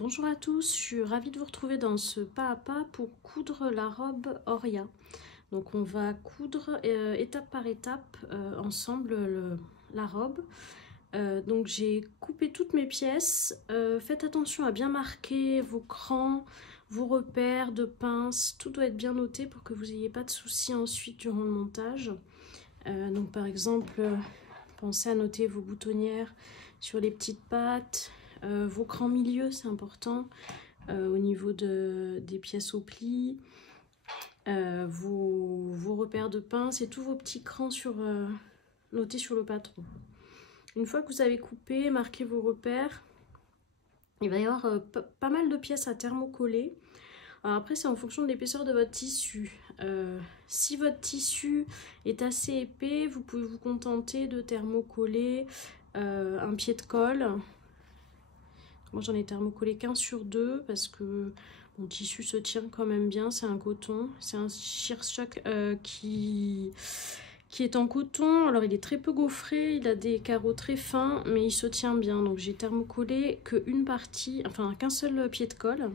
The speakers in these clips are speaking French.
Bonjour à tous, je suis ravie de vous retrouver dans ce pas à pas pour coudre la robe Oria. Donc on va coudre étape par étape ensemble la robe. Donc j'ai coupé toutes mes pièces. Faites attention à bien marquer vos crans, vos repères de pince. Tout doit être bien noté pour que vous n'ayez pas de soucis ensuite durant le montage. Donc par exemple, pensez à noter vos boutonnières sur les petites pattes. Vos crans milieu, c'est important, au niveau des pièces au pli, vos repères de pince et tous vos petits crans notés sur le patron. Une fois que vous avez coupé, marqué vos repères, il va y avoir pas mal de pièces à thermocoller. Alors après, c'est en fonction de l'épaisseur de votre tissu. Si votre tissu est assez épais, vous pouvez vous contenter de thermocoller un pied de colle. Moi j'en ai thermocollé qu'un sur deux parce que mon tissu se tient quand même bien, c'est un coton, c'est un Shearshock qui est en coton. Alors il est très peu gaufré, il a des carreaux très fins mais il se tient bien, donc j'ai thermocollé qu'une partie, enfin qu'un seul pied de colle.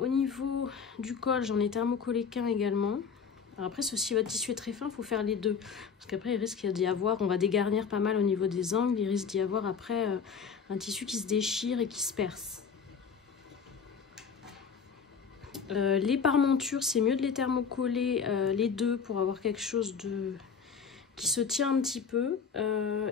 Au niveau du col, j'en ai thermocollé qu'un également. Alors après, si votre tissu est très fin, il faut faire les deux. Parce qu'après, il risque d'y avoir, on va dégarnir pas mal au niveau des angles, il risque d'y avoir après un tissu qui se déchire et qui se perce. Les parmentures, c'est mieux de les thermocoller les deux pour avoir quelque chose qui se tient un petit peu.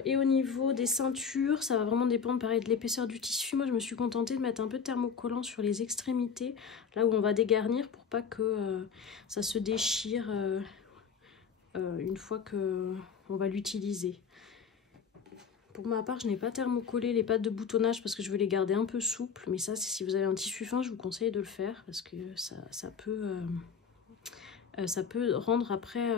Et au niveau des ceintures, ça va vraiment dépendre pareil de l'épaisseur du tissu. Moi je me suis contentée de mettre un peu de thermocollant sur les extrémités, là où on va dégarnir pour pas que ça se déchire une fois que on va l'utiliser. Pour ma part, je n'ai pas thermocollé les pattes de boutonnage parce que je veux les garder un peu souples, mais ça, si vous avez un tissu fin, je vous conseille de le faire parce que ça peut rendre après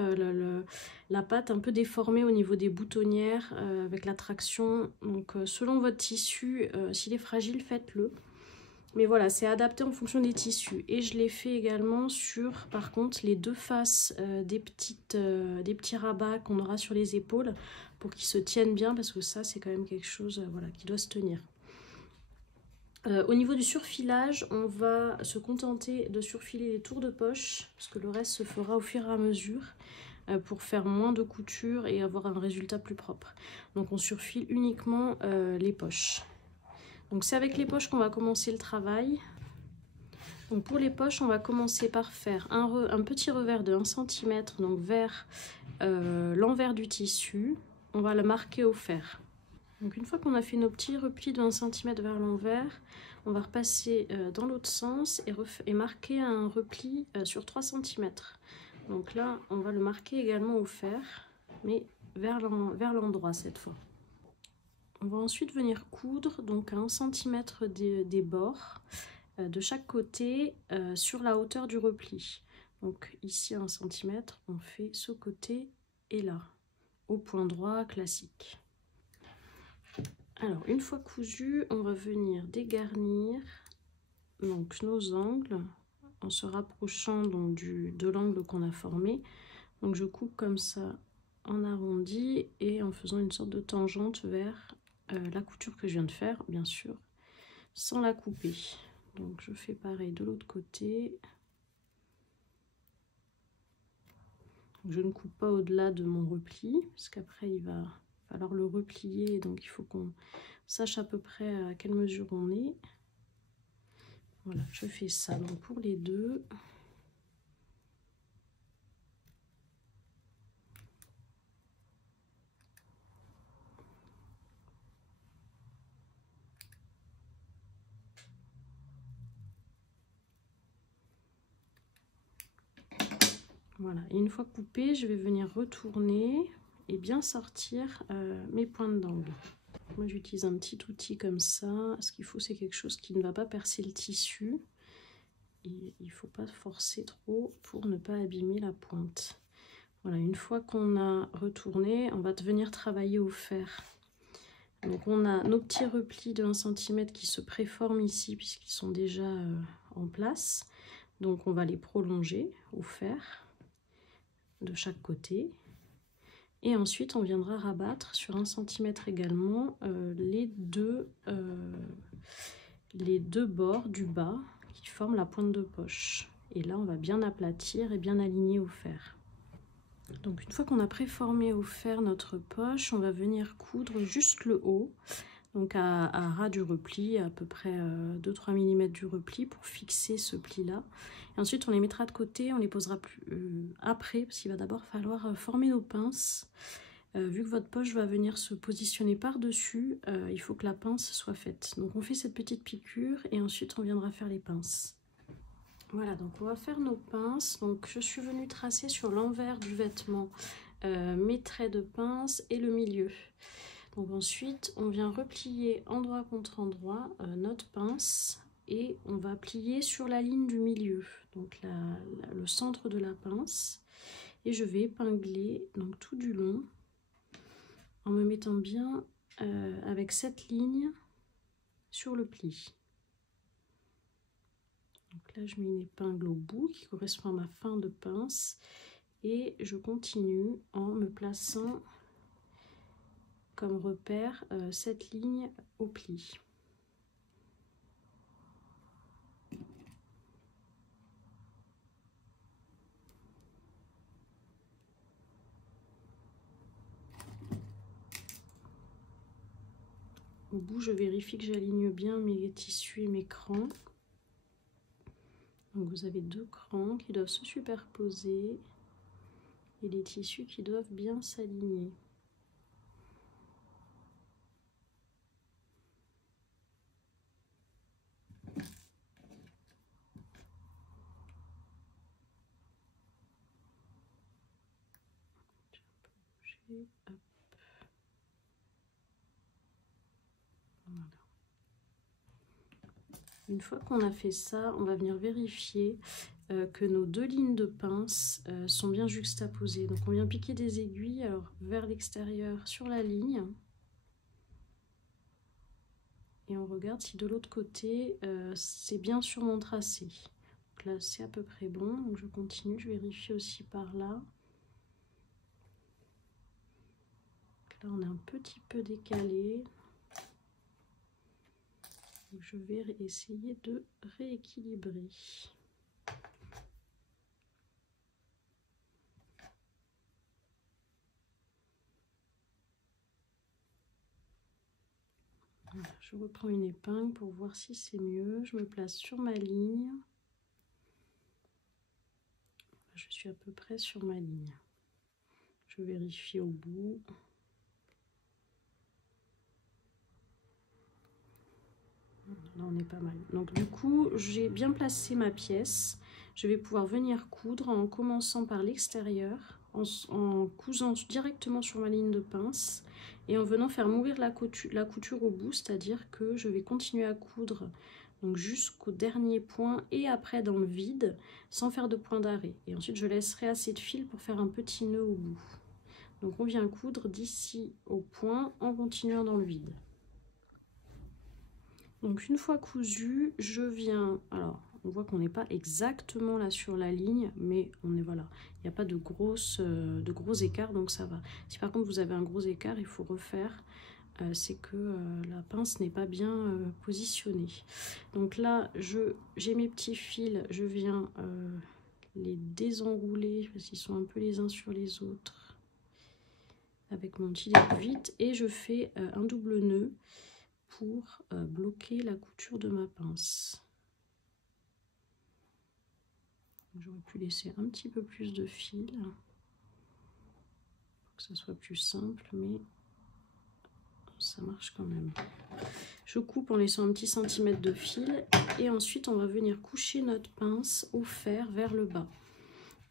la pâte un peu déformée au niveau des boutonnières avec la traction. Donc selon votre tissu, s'il est fragile, faites-le. Mais voilà, c'est adapté en fonction des tissus. Et je l'ai fait également sur, par contre, les deux faces des petits rabats qu'on aura sur les épaules pour qu'ils se tiennent bien parce que ça, c'est quand même quelque chose voilà, qui doit se tenir. Au niveau du surfilage, on va se contenter de surfiler les tours de poche parce que le reste se fera au fur et à mesure pour faire moins de couture et avoir un résultat plus propre. Donc on surfile uniquement les poches. Donc c'est avec les poches qu'on va commencer le travail. Donc pour les poches, on va commencer par faire un petit revers de 1 cm donc vers l'envers du tissu. On va le marquer au fer. Donc une fois qu'on a fait nos petits replis de 1 cm vers l'envers, on va repasser dans l'autre sens et marquer un repli sur 3 cm. Donc là, on va le marquer également au fer, mais vers l'endroit cette fois. On va ensuite venir coudre donc à 1 cm des bords de chaque côté sur la hauteur du repli. Donc ici 1 cm, on fait ce côté et là, au point droit classique. Alors, une fois cousu, on va venir dégarnir donc, nos angles en se rapprochant donc, de l'angle qu'on a formé. Donc, je coupe comme ça en arrondi et en faisant une sorte de tangente vers la couture que je viens de faire, bien sûr, sans la couper. Donc, je fais pareil de l'autre côté. Je ne coupe pas au-delà de mon repli, parce qu'après, il va falloir le replier, donc il faut qu'on sache à peu près à quelle mesure on est. Voilà, je fais ça donc pour les deux. Voilà, et une fois coupé, je vais venir retourner et bien sortir mes pointes d'angle. Moi j'utilise un petit outil comme ça. Ce qu'il faut, c'est quelque chose qui ne va pas percer le tissu. Et il ne faut pas forcer trop pour ne pas abîmer la pointe. Voilà, une fois qu'on a retourné, on va venir travailler au fer. Donc on a nos petits replis de 1 cm qui se préforment ici puisqu'ils sont déjà en place. Donc on va les prolonger au fer de chaque côté. Et ensuite, on viendra rabattre sur 1 cm également les deux les deux bords du bas qui forment la pointe de poche. Et là, on va bien aplatir et bien aligner au fer. Donc une fois qu'on a préformé au fer notre poche, on va venir coudre juste le haut, donc à ras du repli, à peu près 2-3 mm du repli pour fixer ce pli-là. Et ensuite on les mettra de côté, on les posera plus, après, parce qu'il va d'abord falloir former nos pinces. Vu que votre poche va venir se positionner par-dessus, il faut que la pince soit faite. Donc on fait cette petite piqûre et ensuite on viendra faire les pinces. Voilà, donc on va faire nos pinces. Donc je suis venue tracer sur l'envers du vêtement mes traits de pince et le milieu. Donc ensuite, on vient replier endroit contre endroit notre pince et on va plier sur la ligne du milieu, donc le centre de la pince. Et je vais épingler donc tout du long en me mettant bien avec cette ligne sur le pli. Donc là, je mets une épingle au bout qui correspond à ma fin de pince et je continue en me plaçant comme repère cette ligne au pli. Au bout, je vérifie que j'aligne bien mes tissus et mes crans. Donc vous avez deux crans qui doivent se superposer et les tissus qui doivent bien s'aligner. Hop. Voilà. Une fois qu'on a fait ça, on va venir vérifier que nos deux lignes de pince sont bien juxtaposées. Donc on vient piquer des aiguilles alors vers l'extérieur sur la ligne. Et on regarde si de l'autre côté c'est bien sur mon tracé. Donc là c'est à peu près bon, donc je continue, je vérifie aussi par là. Donc là on est un petit peu décalé. Donc je vais essayer de rééquilibrer. Voilà, je reprends une épingle pour voir si c'est mieux. Je me place sur ma ligne. Je suis à peu près sur ma ligne. Je vérifie au bout. Là on est pas mal. Donc du coup j'ai bien placé ma pièce. Je vais pouvoir venir coudre en commençant par l'extérieur, en cousant directement sur ma ligne de pince et en venant faire mourir la couture au bout, c'est-à-dire que je vais continuer à coudre donc jusqu'au dernier point et après dans le vide sans faire de point d'arrêt. Et ensuite je laisserai assez de fil pour faire un petit nœud au bout. Donc on vient coudre d'ici au point en continuant dans le vide. Donc une fois cousu, je viens, alors on voit qu'on n'est pas exactement là sur la ligne, mais on est voilà, il n'y a pas de gros écarts, donc ça va. Si par contre vous avez un gros écart, il faut refaire, c'est que la pince n'est pas bien positionnée. Donc là, j'ai mes petits fils, je viens les désenrouler, parce qu'ils sont un peu les uns sur les autres, avec mon petit vite, et je fais un double nœud pour bloquer la couture de ma pince. J'aurais pu laisser un petit peu plus de fil pour que ça soit plus simple, mais ça marche quand même. Je coupe en laissant un petit centimètre de fil et ensuite on va venir coucher notre pince au fer vers le bas.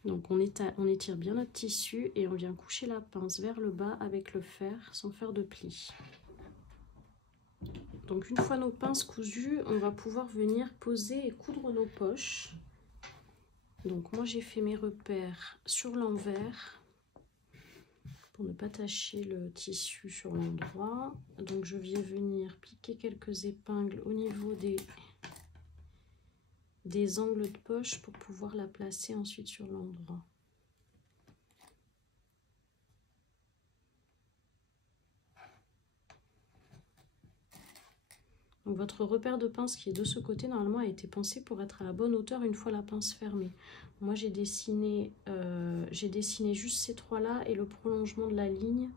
Donc on étire bien notre tissu et on vient coucher la pince vers le bas avec le fer sans faire de pli. Donc une fois nos pinces cousues, on va pouvoir venir poser et coudre nos poches. Donc moi j'ai fait mes repères sur l'envers pour ne pas tacher le tissu sur l'endroit. Donc je viens venir piquer quelques épingles au niveau des angles de poche pour pouvoir la placer ensuite sur l'endroit. Donc votre repère de pince qui est de ce côté, normalement, a été pensé pour être à la bonne hauteur une fois la pince fermée. Moi, j'ai dessiné juste ces trois-là et le prolongement de la ligne,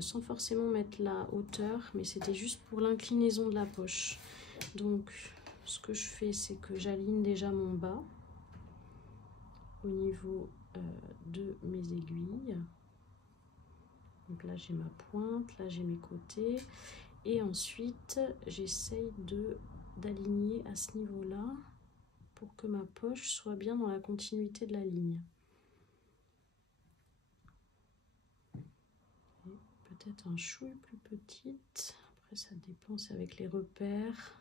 sans forcément mettre la hauteur, mais c'était juste pour l'inclinaison de la poche. Donc, ce que je fais, c'est que j'aligne déjà mon bas au niveau de mes aiguilles. Donc là, j'ai ma pointe, là, j'ai mes côtés. Et ensuite, j'essaye d'aligner à ce niveau-là pour que ma poche soit bien dans la continuité de la ligne. Peut-être un chouille plus petite. Après, ça dépend, c'est avec les repères.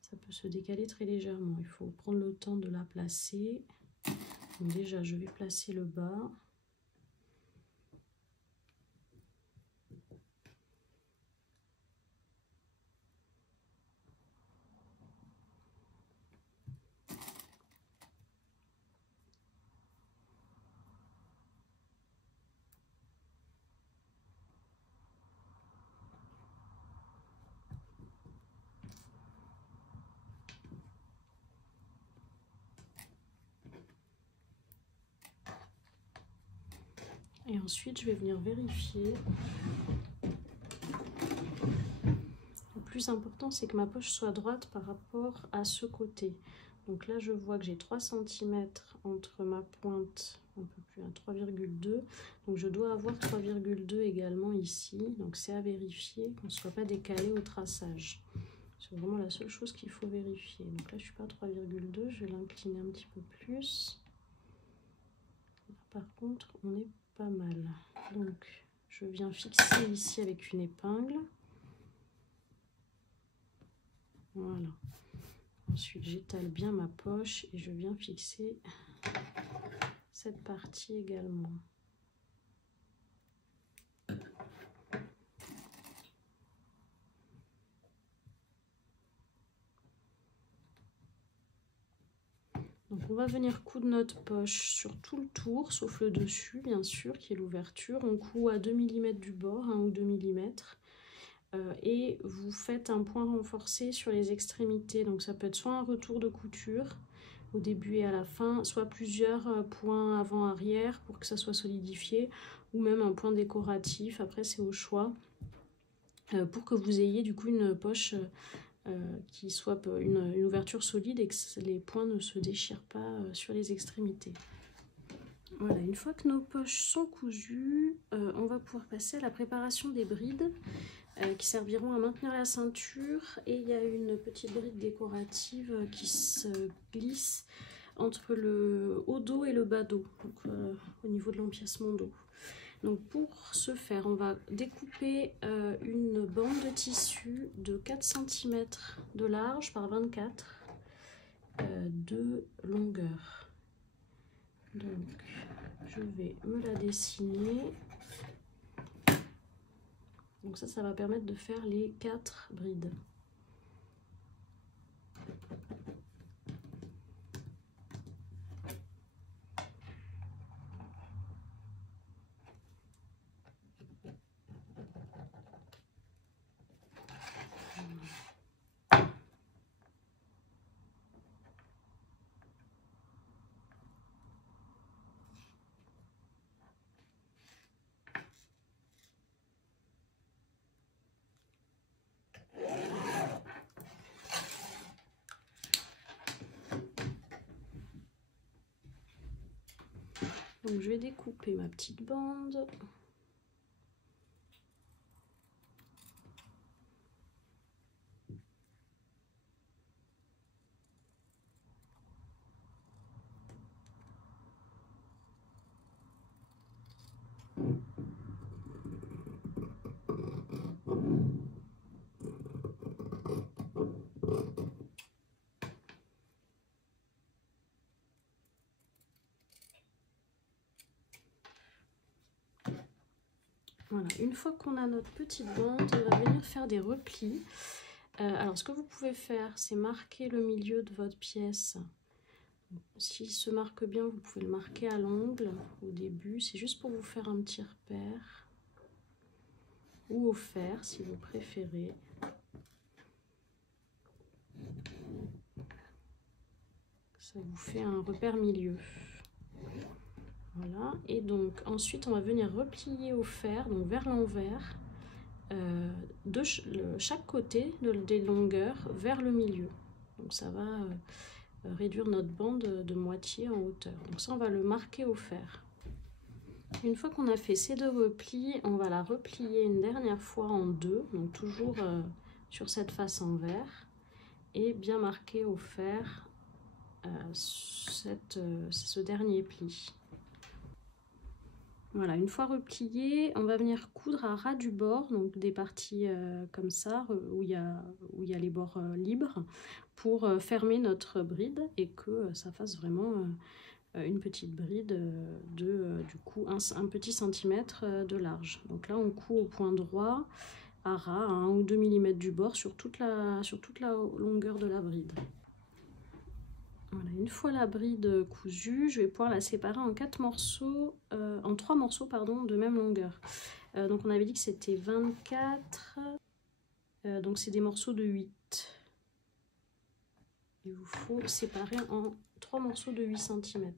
Ça peut se décaler très légèrement. Il faut prendre le temps de la placer. Donc déjà, je vais placer le bas. Et ensuite, je vais venir vérifier. Le plus important, c'est que ma poche soit droite par rapport à ce côté. Donc là, je vois que j'ai 3 cm entre ma pointe, un peu plus à 3,2. Donc je dois avoir 3,2 également ici. Donc c'est à vérifier qu'on ne soit pas décalé au traçage. C'est vraiment la seule chose qu'il faut vérifier. Donc là, je ne suis pas à 3,2. Je vais l'incliner un petit peu plus. Là, par contre, on est pas mal. Donc je viens fixer ici avec une épingle. Voilà. Ensuite, j'étale bien ma poche et je viens fixer cette partie également. Donc on va venir coudre notre poche sur tout le tour, sauf le dessus, bien sûr, qui est l'ouverture. On coud à 2 mm du bord, 1 ou 2 mm. Et vous faites un point renforcé sur les extrémités. Donc ça peut être soit un retour de couture au début et à la fin, soit plusieurs points avant-arrière pour que ça soit solidifié, ou même un point décoratif, après c'est au choix, pour que vous ayez du coup une poche qui soit une ouverture solide et que les points ne se déchirent pas sur les extrémités. Voilà, une fois que nos poches sont cousues, on va pouvoir passer à la préparation des brides qui serviront à maintenir la ceinture, et il y a une petite bride décorative qui se glisse entre le haut dos et le bas dos, donc au niveau de l'empiècement dos. Donc pour ce faire, on va découper une bande de tissu de 4 cm de large par 24 de longueur. Donc je vais me la dessiner. Donc ça va permettre de faire les 4 brides. Donc je vais découper ma petite bande. Voilà, une fois qu'on a notre petite bande, on va venir faire des replis. Alors ce que vous pouvez faire, c'est marquer le milieu de votre pièce. S'il se marque bien, vous pouvez le marquer à l'angle au début. C'est juste pour vous faire un petit repère. Ou au fer, si vous préférez. Ça vous fait un repère milieu. Voilà, et donc ensuite on va venir replier au fer, donc vers l'envers, de chaque côté des longueurs vers le milieu. Donc ça va réduire notre bande de moitié en hauteur. Donc ça on va le marquer au fer. Une fois qu'on a fait ces deux replis, on va la replier une dernière fois en deux, donc toujours sur cette face envers, et bien marquer au fer ce dernier pli. Voilà, une fois replié, on va venir coudre à ras du bord, donc des parties comme ça, où il y a les bords libres, pour fermer notre bride et que ça fasse vraiment une petite bride du coup un petit centimètre de large. Donc là, on coud au point droit, à ras, à 1 ou 2 mm du bord sur toute la longueur de la bride. Voilà, une fois la bride cousue, je vais pouvoir la séparer en 3 morceaux pardon, de même longueur. Donc on avait dit que c'était 24, donc c'est des morceaux de 8. Il vous faut séparer en 3 morceaux de 8 cm.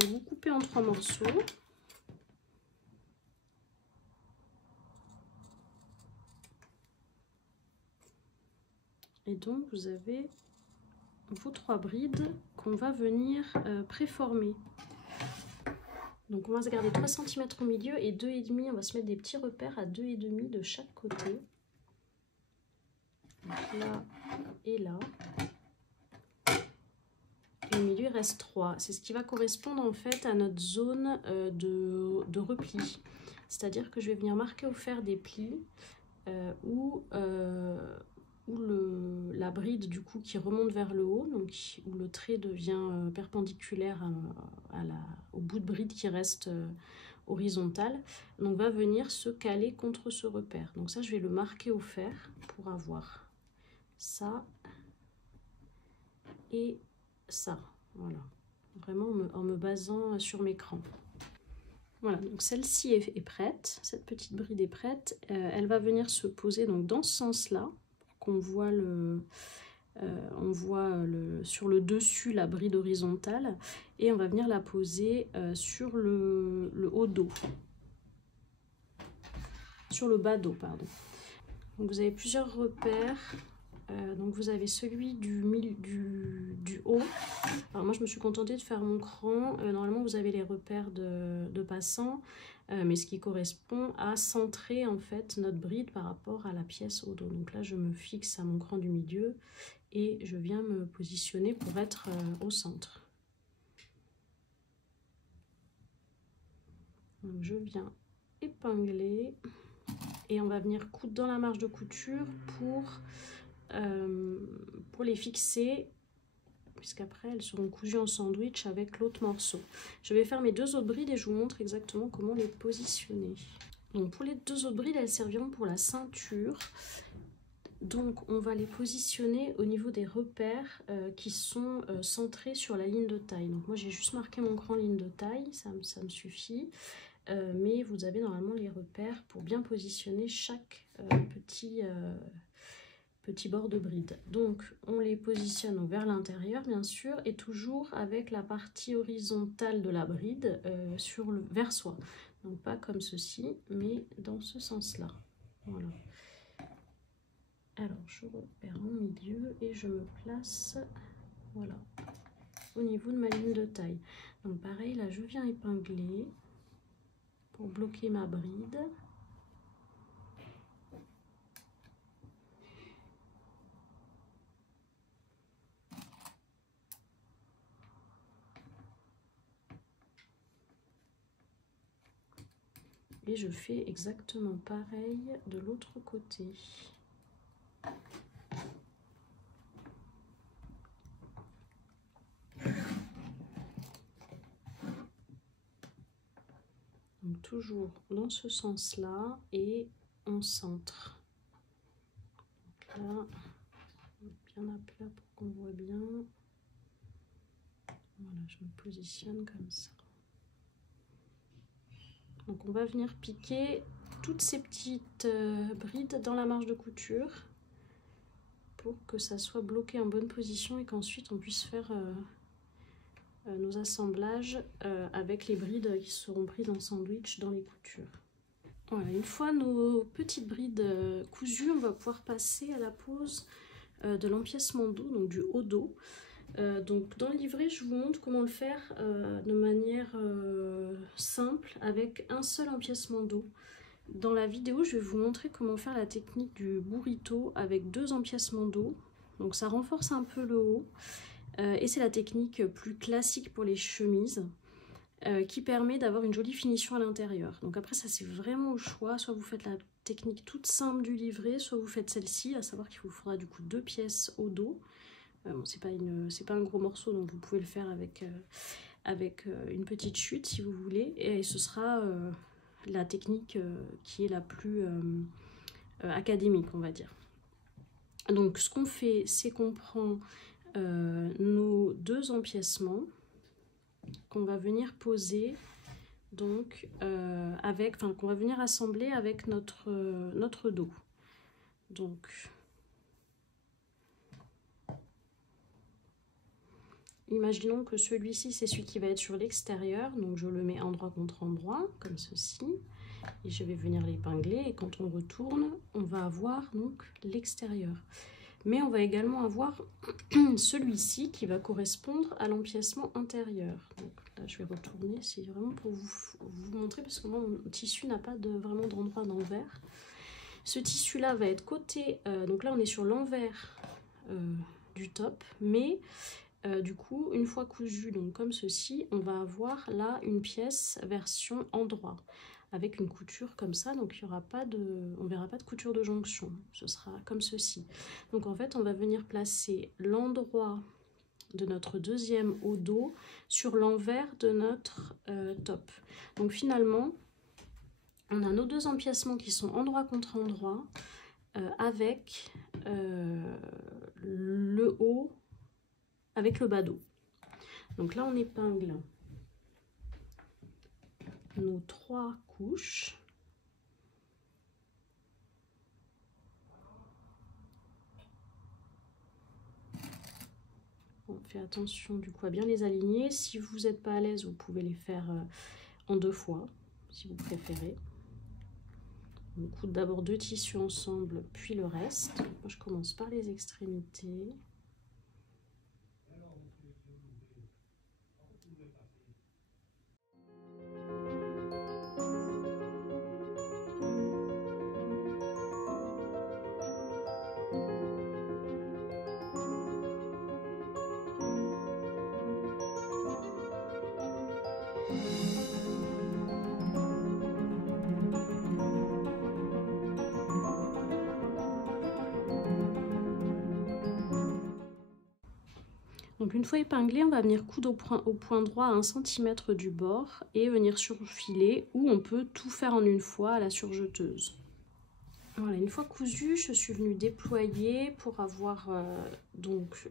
Donc vous coupez en 3 morceaux. Et donc vous avez vos 3 brides qu'on va venir préformer. Donc on va se garder 3 cm au milieu et 2,5, on va se mettre des petits repères à 2,5 de chaque côté. Donc là et là. Et au milieu il reste 3. C'est ce qui va correspondre en fait à notre zone de repli. C'est-à-dire que je vais venir marquer au fer des plis où la bride du coup qui remonte vers le haut, donc où le trait devient perpendiculaire au bout de bride qui reste horizontal, donc va venir se caler contre ce repère. Donc ça je vais le marquer au fer pour avoir ça et ça, voilà, vraiment en me basant sur mes crans. Voilà, donc celle-ci est prête, cette petite bride est prête, elle va venir se poser donc dans ce sens-là, qu'on voit sur le dessus la bride horizontale, et on va venir la poser sur le haut dos, sur le bas dos, pardon. Donc vous avez plusieurs repères. Donc vous avez celui du haut. Alors moi je me suis contentée de faire mon cran. Normalement vous avez les repères de passant, mais ce qui correspond à centrer en fait notre bride par rapport à la pièce au dos. Donc là je me fixe à mon cran du milieu et je viens me positionner pour être au centre. Donc je viens épingler et on va venir coudre dans la marge de couture pour les fixer, puisqu'après elles seront cousues en sandwich avec l'autre morceau. Je vais faire mes 2 autres brides et je vous montre exactement comment les positionner. Donc pour les 2 autres brides, elles serviront pour la ceinture. Donc on va les positionner au niveau des repères qui sont centrés sur la ligne de taille. Donc moi j'ai juste marqué mon cran ligne de taille, ça me suffit. Mais vous avez normalement les repères pour bien positionner chaque petit bord de bride. Donc on les positionne vers l'intérieur bien sûr, et toujours avec la partie horizontale de la bride vers soi. Donc pas comme ceci, mais dans ce sens-là. Voilà. Alors je repère mon milieu et je me place, voilà, au niveau de ma ligne de taille. Donc pareil, là je viens épingler pour bloquer ma bride. Et je fais exactement pareil de l'autre côté. Donc toujours dans ce sens-là et on centre. Donc là, bien à plat pour qu'on voit bien. Voilà, je me positionne comme ça. Donc on va venir piquer toutes ces petites brides dans la marge de couture pour que ça soit bloqué en bonne position et qu'ensuite on puisse faire nos assemblages avec les brides qui seront prises en sandwich dans les coutures. Voilà, une fois nos petites brides cousues, on va pouvoir passer à la pose de l'empiècement dos, donc du haut dos. Donc dans le livret, je vous montre comment le faire de manière simple avec un seul empiècement dos. Dans la vidéo, je vais vous montrer comment faire la technique du burrito avec 2 empiècements dos. Donc ça renforce un peu le haut et c'est la technique plus classique pour les chemises qui permet d'avoir une jolie finition à l'intérieur. Donc après ça c'est vraiment au choix, soit vous faites la technique toute simple du livret, soit vous faites celle-ci, à savoir qu'il vous faudra du coup 2 pièces au dos. Bon, c'est pas un gros morceau, donc vous pouvez le faire avec une petite chute si vous voulez, et ce sera la technique qui est la plus académique, on va dire. Donc ce qu'on fait, c'est qu'on prend nos 2 empiècements qu'on va venir poser donc qu'on va venir assembler avec notre dos. Donc imaginons que celui-ci, c'est celui qui va être sur l'extérieur. Donc, je le mets endroit contre endroit, comme ceci. Et je vais venir l'épingler. Et quand on retourne, on va avoir donc l'extérieur. Mais on va également avoir celui-ci qui va correspondre à l'empiècement intérieur. Donc là, je vais retourner. C'est vraiment pour vous montrer, parce que moi, mon tissu n'a pas vraiment d'endroit d'envers. Ce tissu-là va être côté... donc là, on est sur l'envers du top, mais... du coup, une fois cousu, donc comme ceci, on va avoir là une pièce version endroit avec une couture comme ça, donc il y aura pas on verra pas de couture de jonction, ce sera comme ceci. Donc en fait, on va venir placer l'endroit de notre deuxième au dos sur l'envers de notre top. Donc finalement, on a nos 2 empiècements qui sont endroit contre endroit avec le haut avec le bas dos. Donc là on épingle nos 3 couches. On fait attention du coup à bien les aligner. Si vous n'êtes pas à l'aise, vous pouvez les faire en 2 fois si vous préférez. On coude d'abord 2 tissus ensemble puis le reste. Moi je commence par les extrémités. Donc une fois épinglé, on va venir coudre au point droit à 1 cm du bord et venir surfiler, ou on peut tout faire en une fois à la surjeteuse. Voilà, une fois cousu, je suis venue déployer pour avoir donc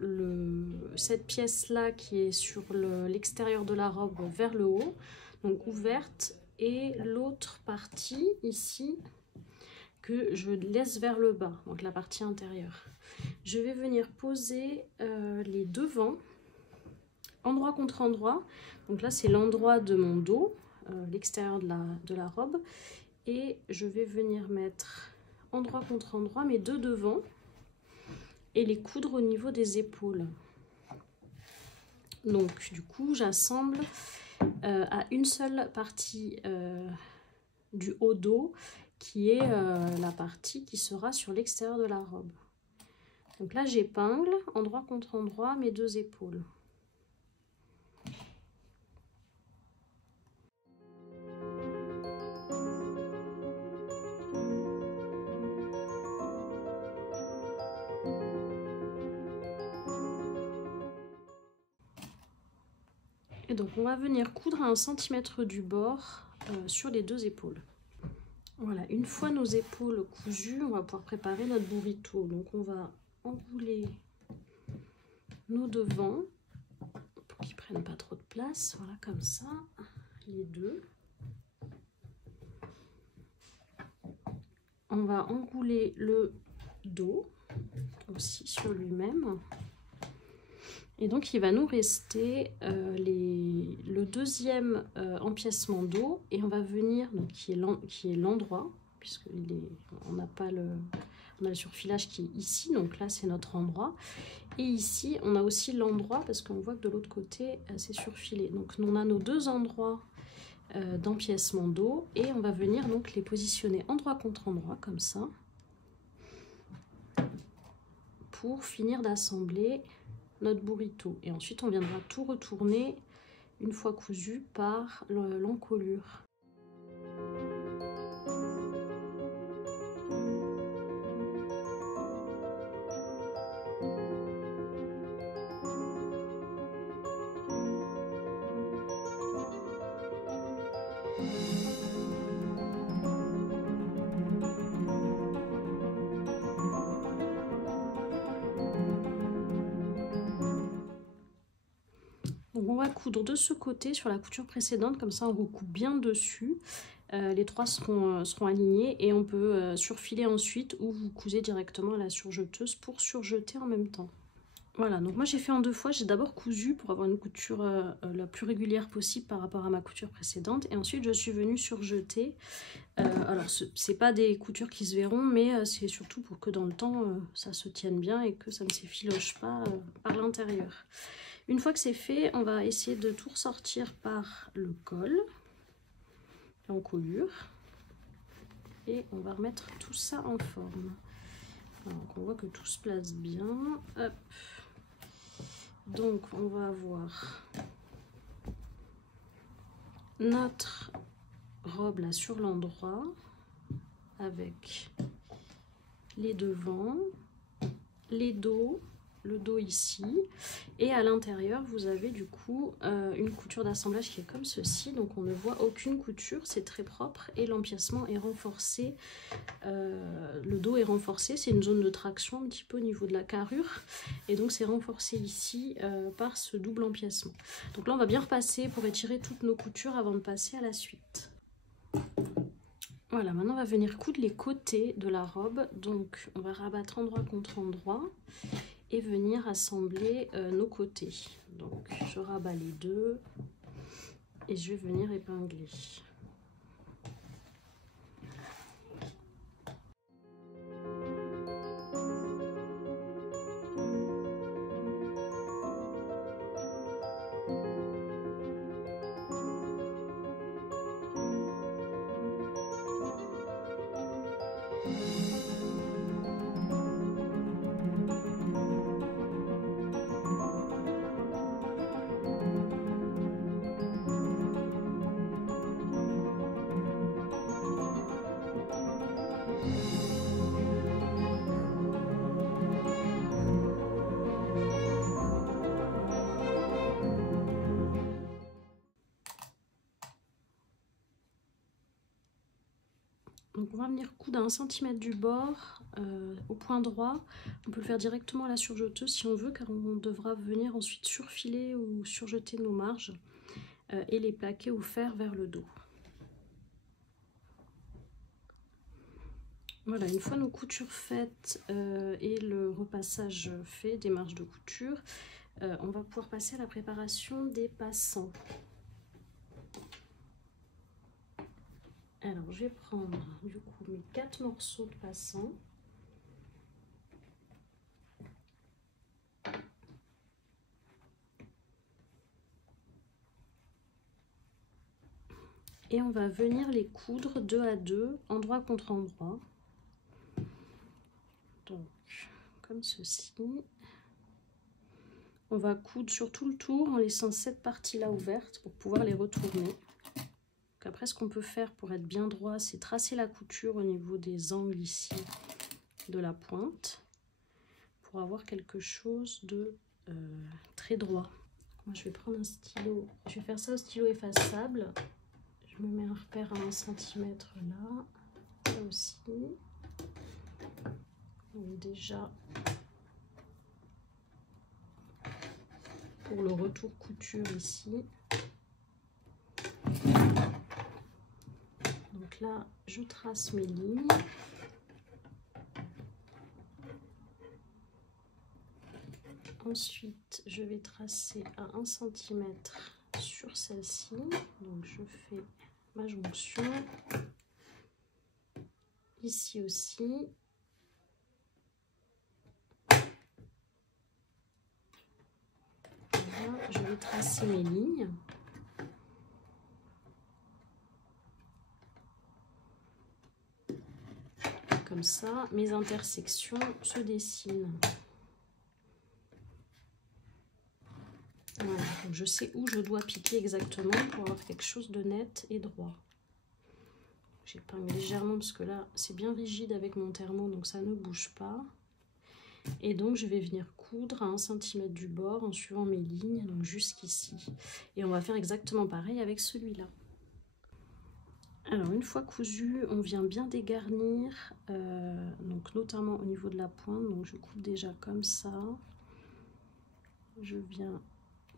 cette pièce-là qui est sur l'extérieur de la robe vers le haut, donc ouverte, et l'autre partie ici que je laisse vers le bas, donc la partie intérieure. Je vais venir poser les devants, endroit contre endroit. Donc là, c'est l'endroit de mon dos, l'extérieur de la robe. Et je vais venir mettre endroit contre endroit mes 2 devants et les coudre au niveau des épaules. Donc du coup, j'assemble à une seule partie du haut dos qui est la partie qui sera sur l'extérieur de la robe. Donc là, j'épingle endroit contre endroit mes 2 épaules. Et donc, on va venir coudre à 1 cm du bord sur les 2 épaules. Voilà, une fois nos épaules cousues, on va pouvoir préparer notre burrito. Donc, on va enrouler nos devants pour qu'ils prennent prennent pas trop de place. Voilà, comme ça, les deux. On va enrouler le dos aussi sur lui-même. Et donc, il va nous rester le deuxième empiècement dos. Et on va venir, donc, qui est l'endroit, puisqu'on n'a pas on a le surfilage qui est ici. Donc là, c'est notre endroit. Et ici, on a aussi l'endroit, parce qu'on voit que de l'autre côté, c'est surfilé. Donc, on a nos deux endroits d'empiècement dos. Et on va venir donc les positionner endroit contre endroit, comme ça. Pour finir d'assembler notre burrito. Et ensuite, on viendra tout retourner une fois cousu par l'encolure. Donc on va coudre de ce côté sur la couture précédente, comme ça on recoupe bien dessus. Les trois seront alignés et on peut surfiler ensuite ou vous cousez directement à la surjeteuse pour surjeter en même temps. Voilà, donc moi j'ai fait en deux fois. J'ai d'abord cousu pour avoir une couture la plus régulière possible par rapport à ma couture précédente. Et ensuite je suis venue surjeter. Alors c'est pas des coutures qui se verront, mais c'est surtout pour que dans le temps ça se tienne bien et que ça ne s'effiloche pas par l'intérieur. Une fois que c'est fait, on va essayer de tout ressortir par le col, l'encolure, et on va remettre tout ça en forme. Alors on voit que tout se place bien. Hop. Donc on va avoir notre robe là sur l'endroit avec les devants, les dos, le dos ici, et à l'intérieur vous avez du coup une couture d'assemblage qui est comme ceci, donc on ne voit aucune couture, c'est très propre et l'empiècement est renforcé, le dos est renforcé, c'est une zone de traction un petit peu au niveau de la carrure et donc c'est renforcé ici par ce double empiècement. Donc là on va bien repasser pour étirer toutes nos coutures avant de passer à la suite. Voilà, maintenant on va venir coudre les côtés de la robe, donc on va rabattre endroit contre endroit et venir assembler nos côtés. Donc je rabats les deux et je vais venir épingler. Donc on va venir coudre à 1 cm du bord au point droit. On peut le faire directement à la surjeteuse si on veut, car on devra venir ensuite surfiler ou surjeter nos marges et les plaquer ou faire vers le dos. Voilà, une fois nos coutures faites et le repassage fait des marges de couture, on va pouvoir passer à la préparation des passants. Alors, je vais prendre du coup mes 4 morceaux de passants. Et on va venir les coudre 2 à 2, endroit contre endroit. Donc, comme ceci. On va coudre sur tout le tour en laissant cette partie-là ouverte pour pouvoir les retourner. Donc après, ce qu'on peut faire pour être bien droit, c'est tracer la couture au niveau des angles ici de la pointe pour avoir quelque chose de très droit. Moi, je vais prendre un stylo, je vais faire ça au stylo effaçable. Je me mets un repère à 1 cm là, là aussi. Donc déjà, pour le retour couture ici. Donc là, je trace mes lignes. Ensuite, je vais tracer à 1 cm sur celle-ci. Donc je fais ma jonction. Ici aussi. Là, je vais tracer mes lignes. Comme ça, mes intersections se dessinent. Voilà, donc je sais où je dois piquer exactement pour avoir quelque chose de net et droit. J'épingle légèrement parce que là, c'est bien rigide avec mon thermo, donc ça ne bouge pas. Et donc, je vais venir coudre à 1 cm du bord en suivant mes lignes, donc jusqu'ici. Et on va faire exactement pareil avec celui-là. Alors, une fois cousu, on vient bien dégarnir, donc notamment au niveau de la pointe. Donc, je coupe déjà comme ça. Je viens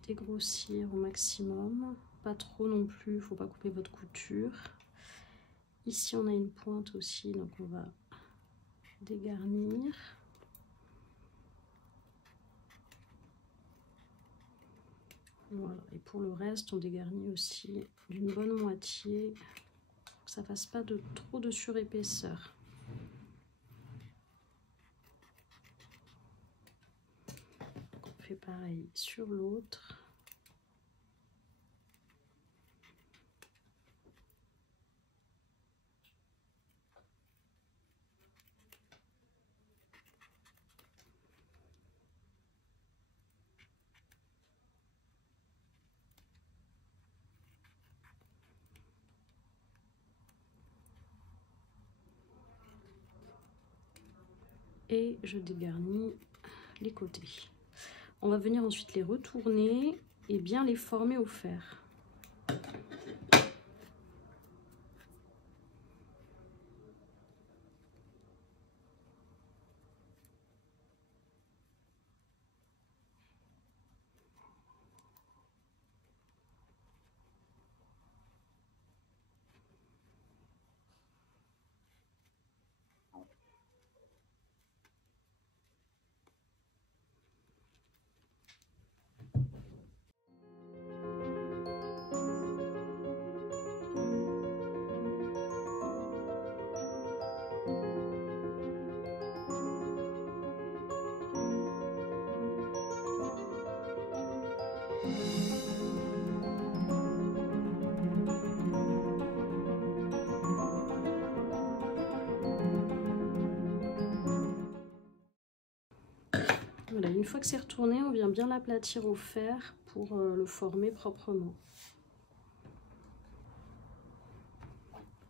dégrossir au maximum. Pas trop non plus, il ne faut pas couper votre couture. Ici, on a une pointe aussi, donc on va dégarnir. Voilà. Et pour le reste, on dégarnit aussi d'une bonne moitié, pour que ça ne fasse pas trop de surépaisseur. On fait pareil sur l'autre. Et je dégarnis les côtés. On va venir ensuite les retourner et bien les former au fer. Voilà, une fois que c'est retourné, on vient bien l'aplatir au fer pour le former proprement.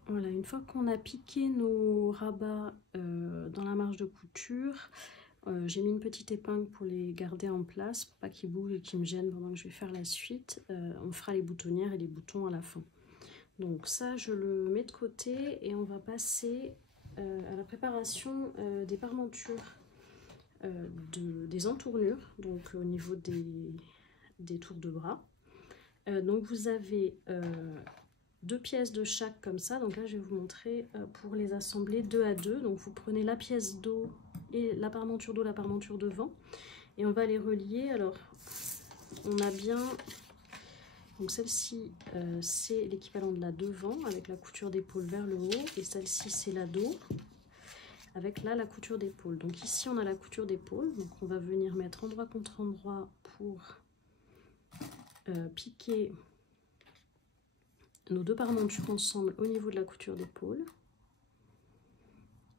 Voilà, une fois qu'on a piqué nos rabats dans la marge de couture, j'ai mis une petite épingle pour les garder en place, pour pas qu'ils bougent et qu'ils me gênent pendant que je vais faire la suite. On fera les boutonnières et les boutons à la fin. Donc ça, je le mets de côté et on va passer à la préparation des parmentures. Des entournures, donc au niveau des tours de bras. Donc vous avez 2 pièces de chaque comme ça. Donc là je vais vous montrer pour les assembler 2 à 2. Donc vous prenez la pièce d'eau et la parmenture d'eau, la parmenture devant, et on va les relier. Alors on a bien, donc celle-ci c'est l'équivalent de la devant avec la couture d'épaule vers le haut, et celle-ci c'est la dos avec là la couture d'épaule. Donc ici on a la couture d'épaule, donc on va venir mettre endroit contre endroit pour piquer nos 2 parmentures ensemble au niveau de la couture d'épaule.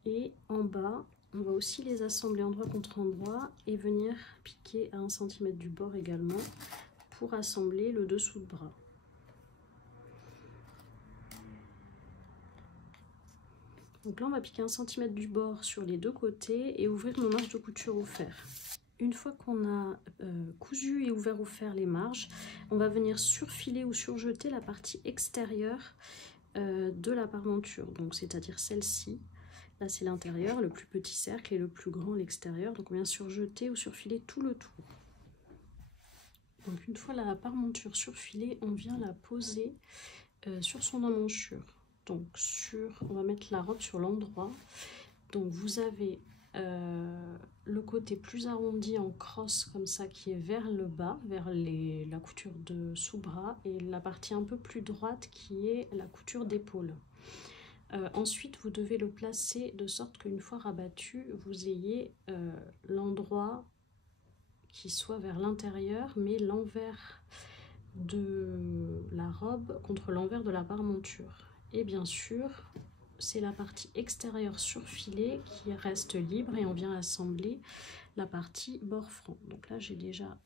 Et en bas on va aussi les assembler endroit contre endroit et venir piquer à 1 cm du bord également pour assembler le dessous de bras. Donc là, on va piquer 1 cm du bord sur les 2 côtés et ouvrir nos marges de couture au fer. Une fois qu'on a cousu et ouvert au fer les marges, on va venir surfiler ou surjeter la partie extérieure de la parmenture. Donc c'est-à-dire celle-ci. Là, c'est l'intérieur, le plus petit cercle, et le plus grand, l'extérieur. Donc on vient surjeter ou surfiler tout le tour. Donc une fois la parmenture surfilée, on vient la poser sur son emmanchure. Donc on va mettre la robe sur l'endroit. Donc vous avez le côté plus arrondi en crosse comme ça qui est vers le bas, vers la couture de sous-bras, et la partie un peu plus droite qui est la couture d'épaule. Ensuite vous devez le placer de sorte qu'une fois rabattu, vous ayez l'endroit qui soit vers l'intérieur, mais l'envers de la robe contre l'envers de la parmenture. Et bien sûr, c'est la partie extérieure surfilée qui reste libre et on vient assembler la partie bord franc. Donc là, j'ai déjà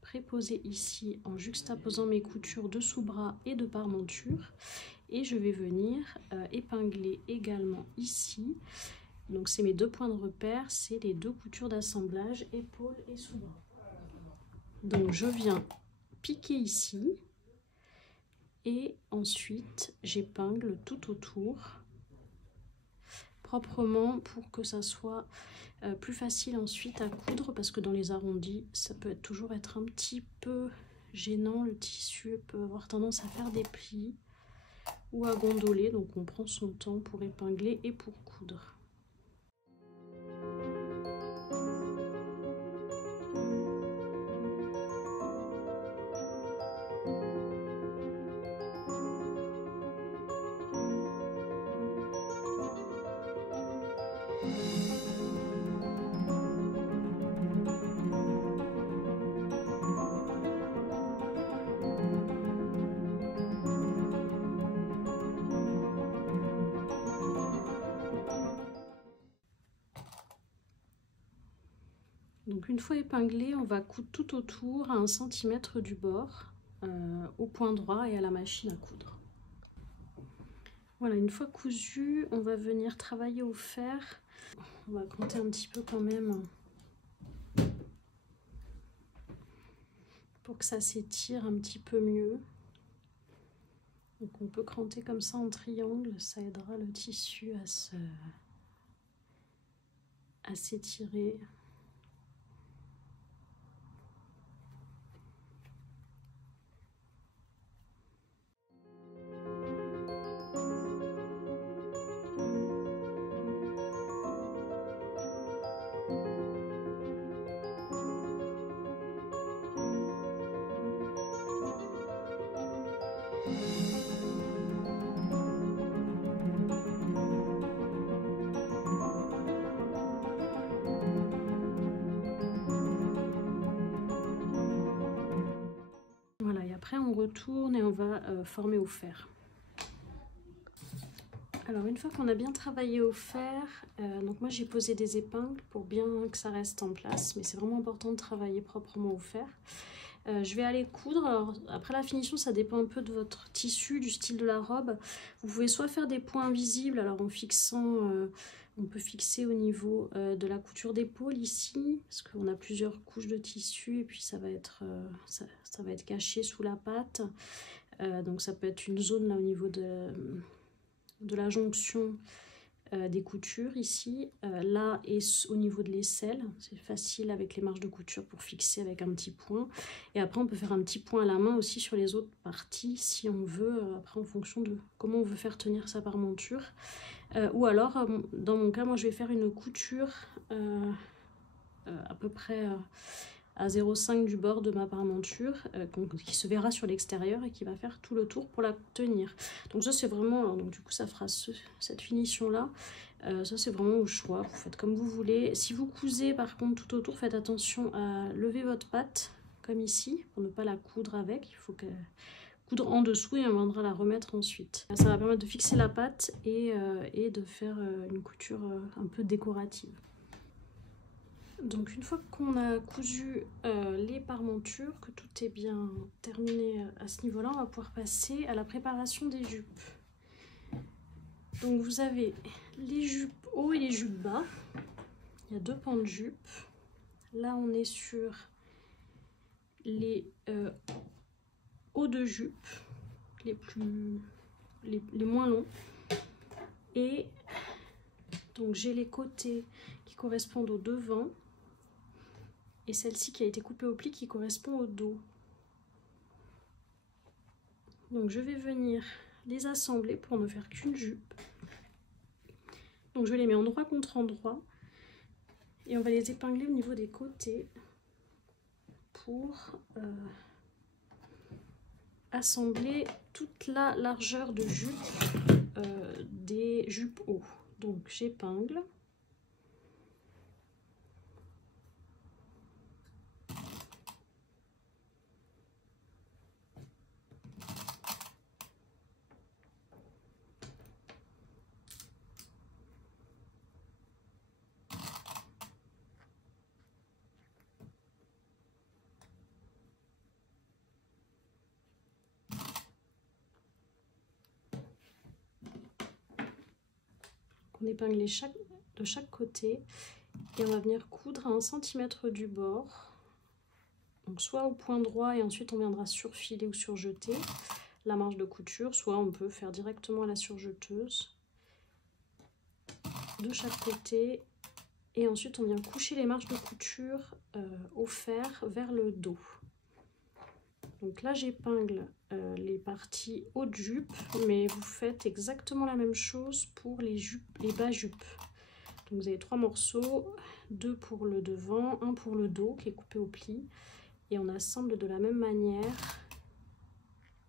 préposé ici en juxtaposant mes coutures de sous-bras et de parmenture. Et je vais venir épingler également ici. Donc c'est mes deux points de repère, c'est les deux coutures d'assemblage, épaule et sous-bras. Donc je viens piquer ici et ensuite j'épingle tout autour proprement pour que ça soit plus facile ensuite à coudre, parce que dans les arrondis ça peut toujours être un petit peu gênant, le tissu peut avoir tendance à faire des plis ou à gondoler, donc on prend son temps pour épingler et pour coudre. Donc une fois épinglé, on va coudre tout autour à 1 cm du bord, au point droit et à la machine à coudre. Voilà, une fois cousu, on va venir travailler au fer. On va compter un petit peu quand même pour que ça s'étire un petit peu mieux. Donc on peut cranter comme ça en triangle, ça aidera le tissu à s'étirer. Voilà, et après on retourne et on va former au fer. Alors une fois qu'on a bien travaillé au fer, donc moi j'ai posé des épingles pour bien que ça reste en place, mais c'est vraiment important de travailler proprement au fer. Je vais aller coudre. Alors après la finition, ça dépend un peu de votre tissu, du style de la robe. Vous pouvez soit faire des points visibles, alors en fixant, on peut fixer au niveau de la couture d'épaule ici, parce qu'on a plusieurs couches de tissu et puis ça va être caché sous la pâte. Donc ça peut être une zone là au niveau de la jonction des coutures ici, là et au niveau de l'aisselle, c'est facile avec les marges de couture pour fixer avec un petit point, et après on peut faire un petit point à la main aussi sur les autres parties si on veut, après en fonction de comment on veut faire tenir sa parmenture, ou alors dans mon cas moi je vais faire une couture à peu près à 0,5 du bord de ma parmenture, qui se verra sur l'extérieur et qui va faire tout le tour pour la tenir. Donc ça c'est vraiment, donc du coup ça fera cette finition là, ça c'est vraiment au choix, vous faites comme vous voulez. Si vous cousez par contre tout autour, faites attention à lever votre pâte comme ici pour ne pas la coudre avec, il faut coudre en dessous et on viendra la remettre ensuite. Ça va permettre de fixer la pâte et de faire une couture un peu décorative. Donc une fois qu'on a cousu les parmentures, que tout est bien terminé à ce niveau-là, on va pouvoir passer à la préparation des jupes. Donc vous avez les jupes haut et les jupes bas. Il y a deux pans de jupe. Là on est sur les hauts de jupe, les moins longs. Et donc j'ai les côtés qui correspondent au devant. Et celle-ci qui a été coupée au pli qui correspond au dos. Donc je vais venir les assembler pour ne faire qu'une jupe. Donc je les mets endroit contre endroit et on va les épingler au niveau des côtés pour assembler toute la largeur de jupe des jupes haut. Donc j'épingle. On épingle de chaque côté et on va venir coudre à 1 cm du bord. Donc soit au point droit et ensuite on viendra surfiler ou surjeter la marge de couture, soit on peut faire directement à la surjeteuse de chaque côté et ensuite on vient coucher les marges de couture au fer vers le dos. Donc là j'épingle les parties haute jupe, mais vous faites exactement la même chose pour les bas jupes. Donc vous avez 3 morceaux, 2 pour le devant, 1 pour le dos qui est coupé au pli, et on assemble de la même manière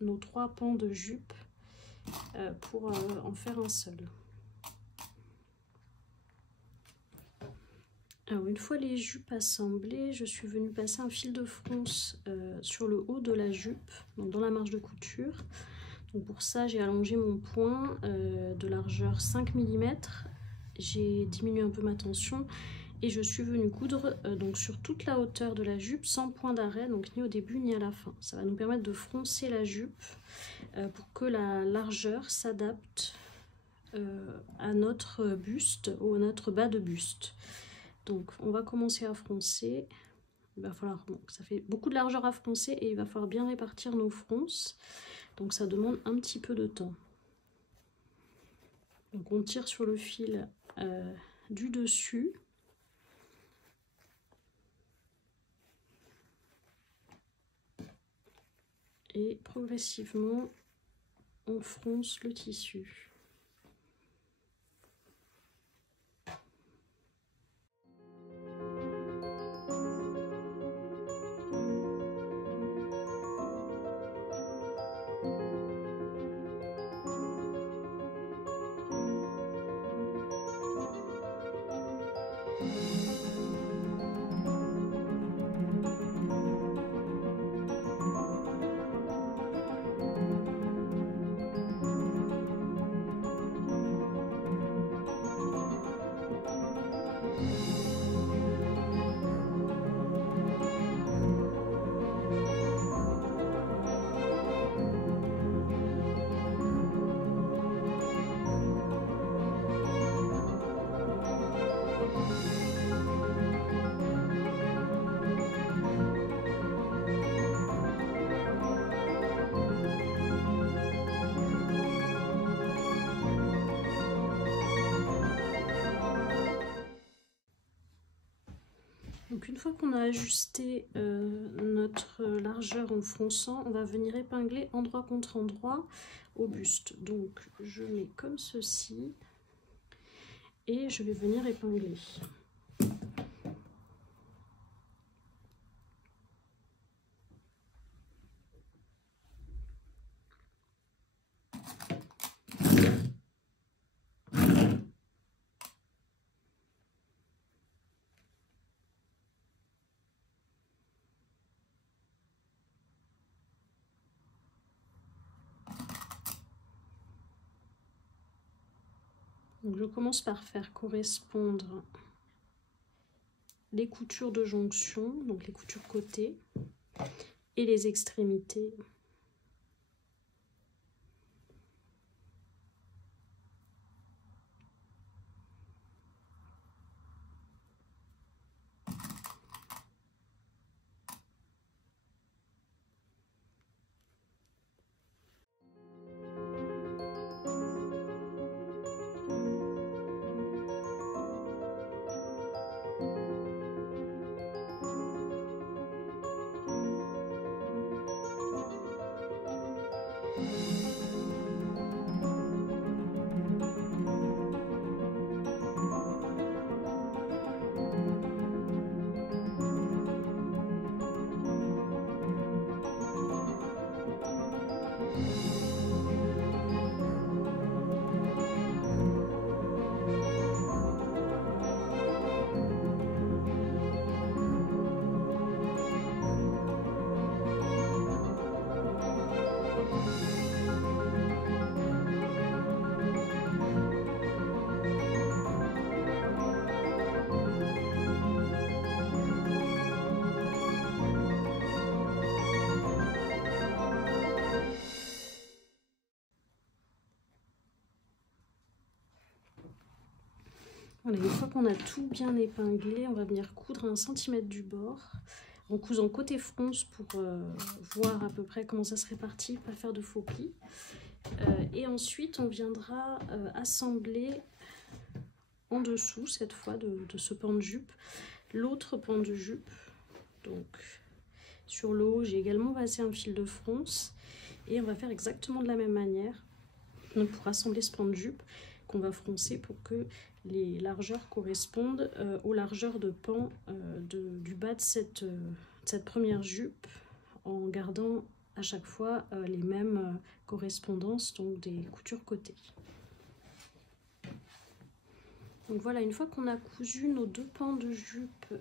nos 3 pans de jupe pour en faire un seul. Alors une fois les jupes assemblées, je suis venue passer un fil de fronce sur le haut de la jupe, donc dans la marge de couture. Donc pour ça j'ai allongé mon point de largeur 5 mm, j'ai diminué un peu ma tension et je suis venue coudre donc sur toute la hauteur de la jupe sans point d'arrêt, donc ni au début ni à la fin. Ça va nous permettre de froncer la jupe pour que la largeur s'adapte à notre buste ou à notre bas de buste. Donc on va commencer à froncer. Il va falloir, bon, ça fait beaucoup de largeur à froncer et il va falloir bien répartir nos fronces. Donc ça demande un petit peu de temps. Donc on tire sur le fil du dessus. Et progressivement, on fronce le tissu. Donc une fois qu'on a ajusté notre largeur en fronçant, on va venir épingler endroit contre endroit au buste. Donc je mets comme ceci et je vais venir épingler. Donc je commence par faire correspondre les coutures de jonction, donc les coutures côté, et les extrémités. Voilà, une fois qu'on a tout bien épinglé, on va venir coudre 1 cm du bord en cousant côté fronce pour voir à peu près comment ça se répartit, pas faire de faux plis. Et ensuite, on viendra assembler en dessous, cette fois, de ce pan de jupe, l'autre pan de jupe. Donc, sur le haut, j'ai également passé un fil de fronce et on va faire exactement de la même manière. Donc, pour assembler ce pan de jupe qu'on va froncer pour que les largeurs correspondent aux largeurs de pan du bas de cette première jupe, en gardant à chaque fois les mêmes correspondances, donc des coutures côté. Donc voilà, une fois qu'on a cousu nos 2 pans de jupe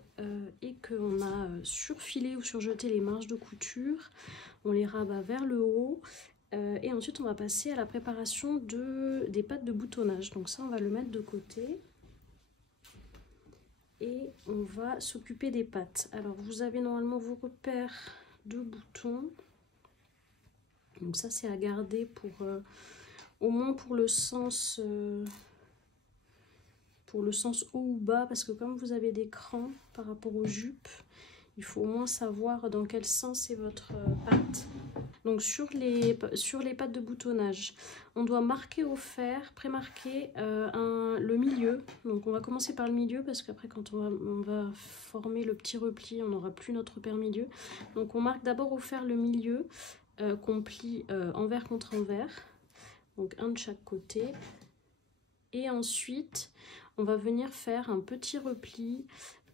et qu'on a surfilé ou surjeté les marges de couture, on les rabat vers le haut et ensuite on va passer à la préparation des pattes de boutonnage. Donc ça, on va le mettre de côté et on va s'occuper des pattes. Alors vous avez normalement vos repères de boutons. Donc ça, c'est à garder pour au moins pour le sens haut ou bas, parce que comme vous avez des crans par rapport aux jupes, il faut au moins savoir dans quel sens est votre patte. Donc sur les pattes de boutonnage, on doit marquer au fer, prémarquer le milieu. Donc on va commencer par le milieu parce qu'après quand on va former le petit repli, on n'aura plus notre repère milieu. Donc on marque d'abord au fer le milieu qu'on plie envers contre envers, donc un de chaque côté. Et ensuite, on va venir faire un petit repli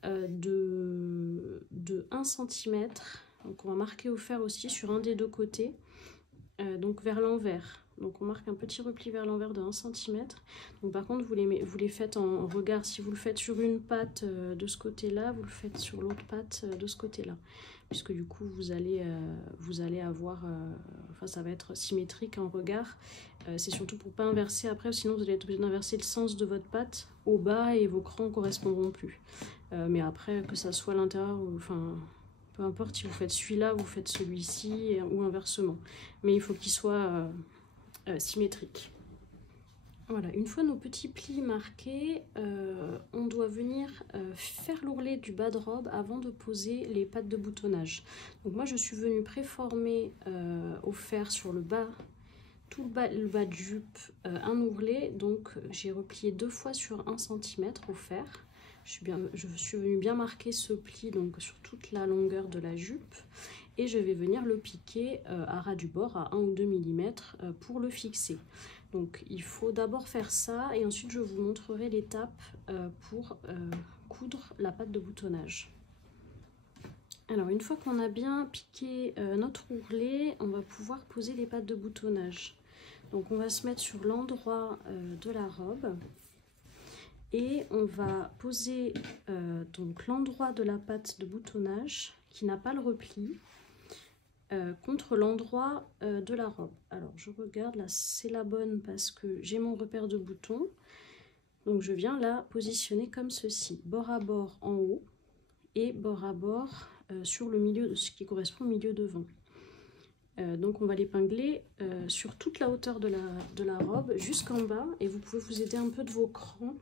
de 1 cm. Donc on va marquer au fer aussi sur un des 2 côtés, donc vers l'envers. Donc on marque un petit repli vers l'envers de 1 cm. Donc par contre, vous les faites en regard. Si vous le faites sur une patte de ce côté-là, vous le faites sur l'autre patte de ce côté-là. Puisque du coup, vous allez avoir... enfin, ça va être symétrique en regard. C'est surtout pour ne pas inverser après, sinon vous allez être obligé d'inverser le sens de votre patte au bas et vos crans ne correspondront plus. Mais après, que ça soit à l'intérieur, enfin, peu importe, si vous faites celui-là, vous faites celui-ci ou inversement. Mais il faut qu'il soit symétrique. Voilà, une fois nos petits plis marqués, on doit venir faire l'ourlet du bas de robe avant de poser les pattes de boutonnage. Donc moi, je suis venue préformer au fer sur le bas, tout le bas de jupe, un ourlet. Donc j'ai replié 2 fois sur 1 cm au fer. Je suis venue bien marquer ce pli donc sur toute la longueur de la jupe. Et je vais venir le piquer à ras du bord à 1 ou 2 mm pour le fixer. Donc il faut d'abord faire ça et ensuite je vous montrerai l'étape pour coudre la patte de boutonnage. Alors une fois qu'on a bien piqué notre ourlet, on va pouvoir poser les pattes de boutonnage. Donc on va se mettre sur l'endroit de la robe et on va poser donc l'endroit de la patte de boutonnage qui n'a pas le repli contre l'endroit de la robe. Alors je regarde, là c'est la bonne parce que j'ai mon repère de bouton. Donc je viens la positionner comme ceci, bord à bord en haut et bord à bord sur le milieu, ce qui correspond au milieu devant. Donc on va l'épingler sur toute la hauteur de la robe jusqu'en bas et vous pouvez vous aider un peu de vos crans.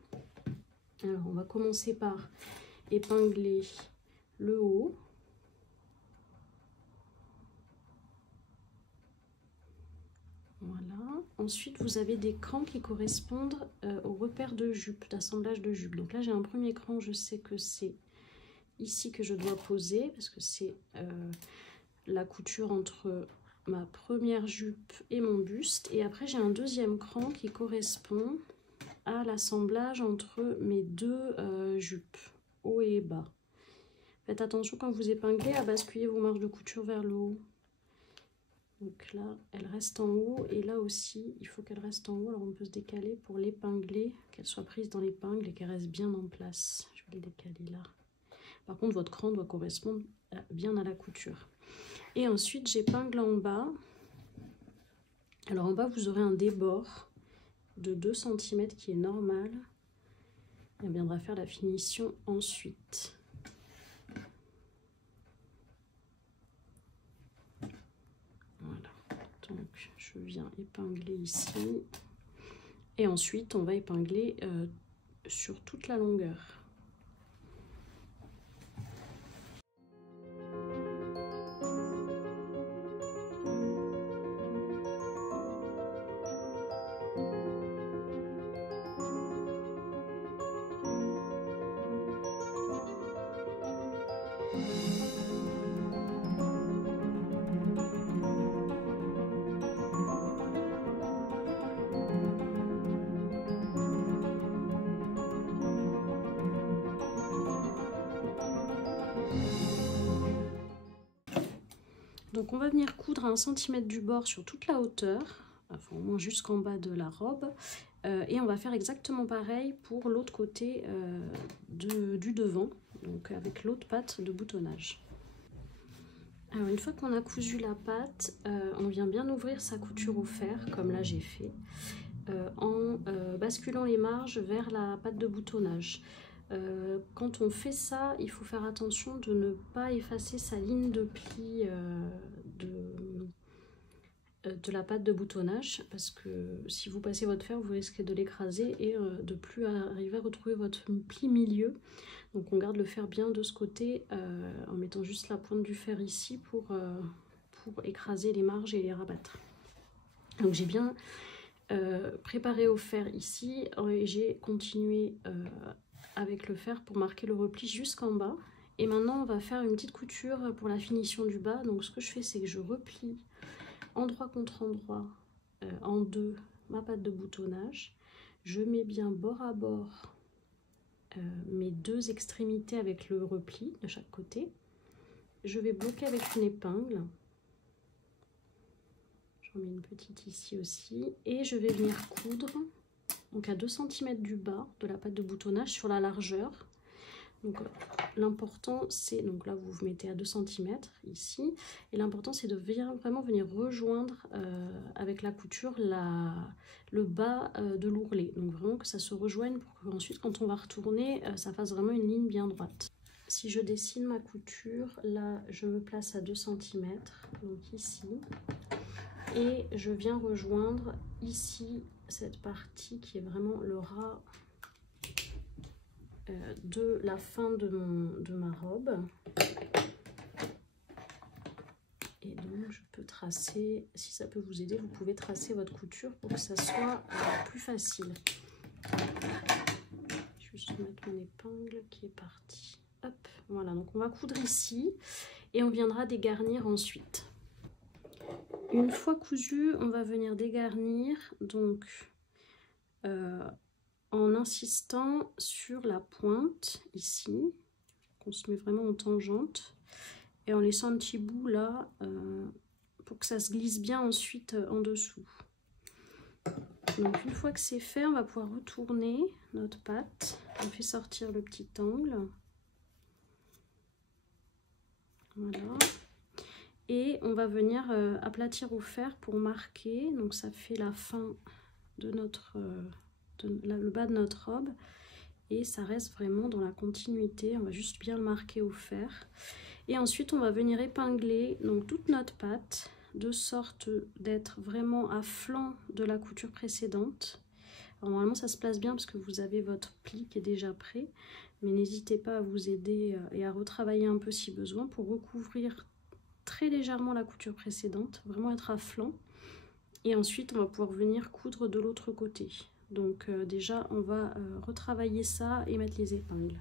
Alors on va commencer par épingler le haut. Voilà. Ensuite, vous avez des crans qui correspondent au repère de jupe, d'assemblage de jupe. Donc là, j'ai un premier cran, je sais que c'est ici que je dois poser parce que c'est la couture entre ma première jupe et mon buste. Et après, j'ai un deuxième cran qui correspond à l'assemblage entre mes 2 jupes, haut et bas. Faites attention quand vous épinglez à basculer vos marges de couture vers le haut. Donc là, elle reste en haut et là aussi, il faut qu'elle reste en haut. Alors on peut se décaler pour l'épingler, qu'elle soit prise dans l'épingle et qu'elle reste bien en place. Je vais le décaler là. Par contre, votre cran doit correspondre bien à la couture. Et ensuite, j'épingle en bas. Alors en bas, vous aurez un débord de 2 cm qui est normal. Et on viendra faire la finition ensuite. Donc je viens épingler ici et ensuite on va épingler sur toute la longueur. Donc on va venir coudre à 1 cm du bord sur toute la hauteur, enfin au moins jusqu'en bas de la robe, et on va faire exactement pareil pour l'autre côté du devant, donc avec l'autre patte de boutonnage. Alors une fois qu'on a cousu la patte, on vient bien ouvrir sa couture au fer, comme là j'ai fait, en basculant les marges vers la patte de boutonnage. Quand on fait ça, il faut faire attention de ne pas effacer sa ligne de pli de la patte de boutonnage, parce que si vous passez votre fer, vous risquez de l'écraser et de plus arriver à retrouver votre pli milieu. Donc on garde le fer bien de ce côté en mettant juste la pointe du fer ici pour écraser les marges et les rabattre. Donc j'ai bien préparé au fer ici et j'ai continué avec le fer pour marquer le repli jusqu'en bas. Et maintenant on va faire une petite couture pour la finition du bas. Donc ce que je fais, c'est que je replie endroit contre endroit en deux ma patte de boutonnage. Je mets bien bord à bord mes deux extrémités avec le repli de chaque côté. Je vais bloquer avec une épingle. J'en mets une petite ici aussi. Et je vais venir coudre donc à 2 cm du bas de la patte de boutonnage sur la largeur. Donc l'important c'est, donc là vous vous mettez à 2 cm ici, et l'important c'est de vraiment venir rejoindre avec la couture le bas de l'ourlet, donc vraiment que ça se rejoigne pour qu'ensuite quand on va retourner ça fasse vraiment une ligne bien droite. Si je dessine ma couture, là je me place à 2 cm, donc ici, et je viens rejoindre ici cette partie qui est vraiment le ras de la fin de ma robe. Et donc je peux tracer, si ça peut vous aider, vous pouvez tracer votre couture pour que ça soit plus facile. Je vais juste mettre mon épingle qui est partie. Hop, voilà, donc on va coudre ici et on viendra dégarnir ensuite. Une fois cousu, on va venir dégarnir donc en insistant sur la pointe ici, qu'on se met vraiment en tangente, et en laissant un petit bout là pour que ça se glisse bien ensuite en dessous. Donc une fois que c'est fait, on va pouvoir retourner notre patte. On fait sortir le petit angle. Voilà. Et on va venir aplatir au fer pour marquer. Donc ça fait la fin de notre le bas de notre robe, et ça reste vraiment dans la continuité. On va juste bien le marquer au fer, et ensuite on va venir épingler donc toute notre patte de sorte d'être vraiment à flanc de la couture précédente. Alors normalement ça se place bien parce que vous avez votre pli qui est déjà prêt, mais n'hésitez pas à vous aider et à retravailler un peu si besoin pour recouvrir très légèrement la couture précédente, vraiment être à flanc. Et ensuite on va pouvoir venir coudre de l'autre côté. Donc déjà on va retravailler ça et mettre les épingles.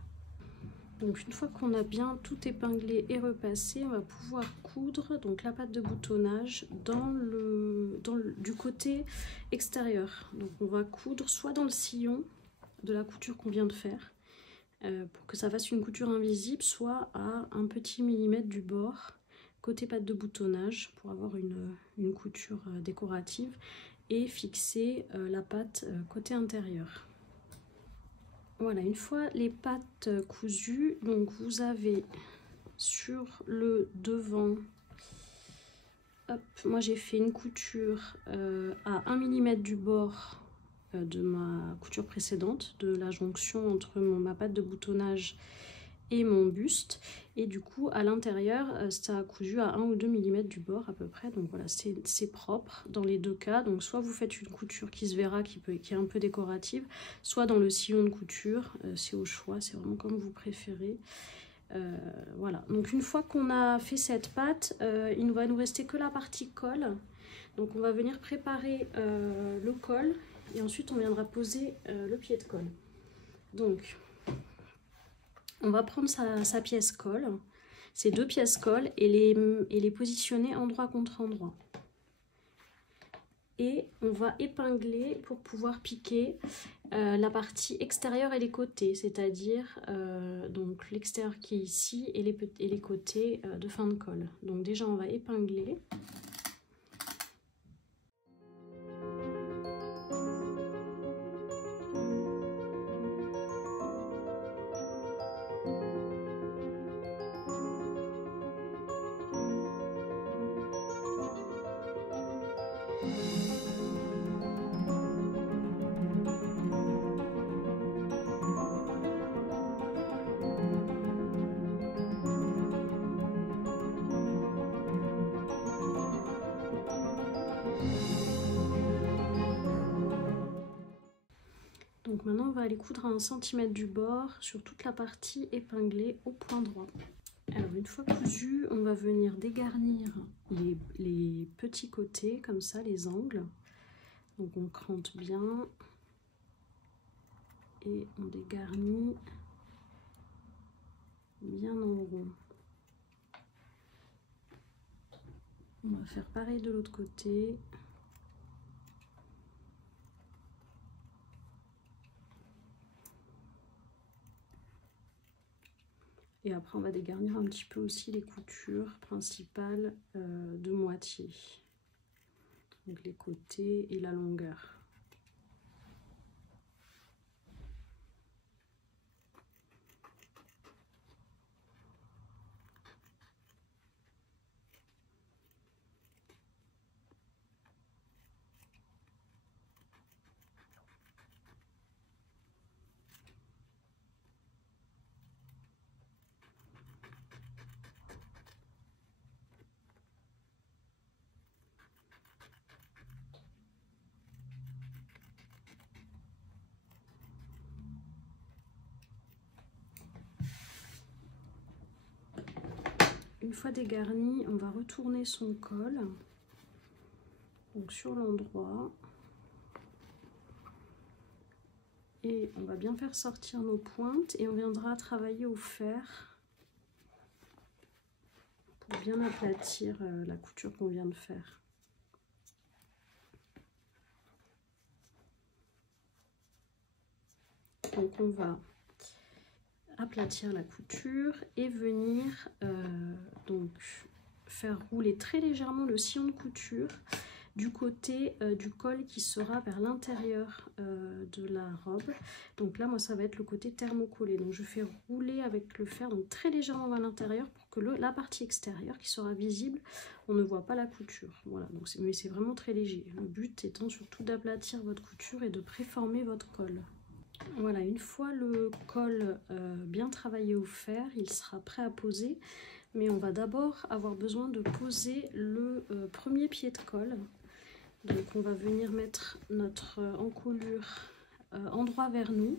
Donc une fois qu'on a bien tout épinglé et repassé, on va pouvoir coudre donc la patte de boutonnage du côté extérieur. Donc on va coudre soit dans le sillon de la couture qu'on vient de faire pour que ça fasse une couture invisible, soit à un petit millimètre du bord côté patte de boutonnage pour avoir une couture décorative, et fixer la patte côté intérieur. Voilà, une fois les pattes cousues, donc vous avez sur le devant, hop, moi j'ai fait une couture à 1 mm du bord de ma couture précédente, de la jonction entre ma patte de boutonnage et mon buste, et du coup à l'intérieur ça a cousu à 1 ou 2 mm du bord à peu près, donc voilà, c'est propre dans les deux cas. Donc soit vous faites une couture qui se verra, qui est un peu décorative, soit dans le sillon de couture, c'est au choix, c'est vraiment comme vous préférez. Voilà, donc une fois qu'on a fait cette patte, il ne va nous rester que la partie col. Donc on va venir préparer le col et ensuite on viendra poser le pied de col. Donc on va prendre sa pièce colle, ces deux pièces colle, et les positionner endroit contre endroit. Et on va épingler pour pouvoir piquer la partie extérieure et les côtés, c'est-à-dire donc l'extérieur qui est ici et les côtés de fin de col. Donc déjà on va épingler. Donc maintenant on va aller coudre à 1 cm du bord sur toute la partie épinglée au point droit. Alors une fois cousu, on va venir dégarnir les petits côtés comme ça, les angles. Donc on crante bien et on dégarnit bien en rond. On va faire pareil de l'autre côté. Et après on va dégarnir un petit peu aussi les coutures principales de moitié. Donc les côtés et la longueur. Une fois dégarni, on va retourner son col, donc sur l'endroit, et on va bien faire sortir nos pointes et on viendra travailler au fer pour bien aplatir la couture qu'on vient de faire. Donc on va aplatir la couture et venir donc faire rouler très légèrement le sillon de couture du côté du col qui sera vers l'intérieur de la robe. Donc là moi ça va être le côté thermocollé, donc je fais rouler avec le fer donc très légèrement vers l'intérieur pour que la partie extérieure qui sera visible, on ne voit pas la couture. Voilà, donc mais c'est vraiment très léger, le but étant surtout d'aplatir votre couture et de préformer votre col. Voilà, une fois le col bien travaillé au fer, il sera prêt à poser, mais on va d'abord avoir besoin de poser le premier pied de col. Donc on va venir mettre notre encolure endroit vers nous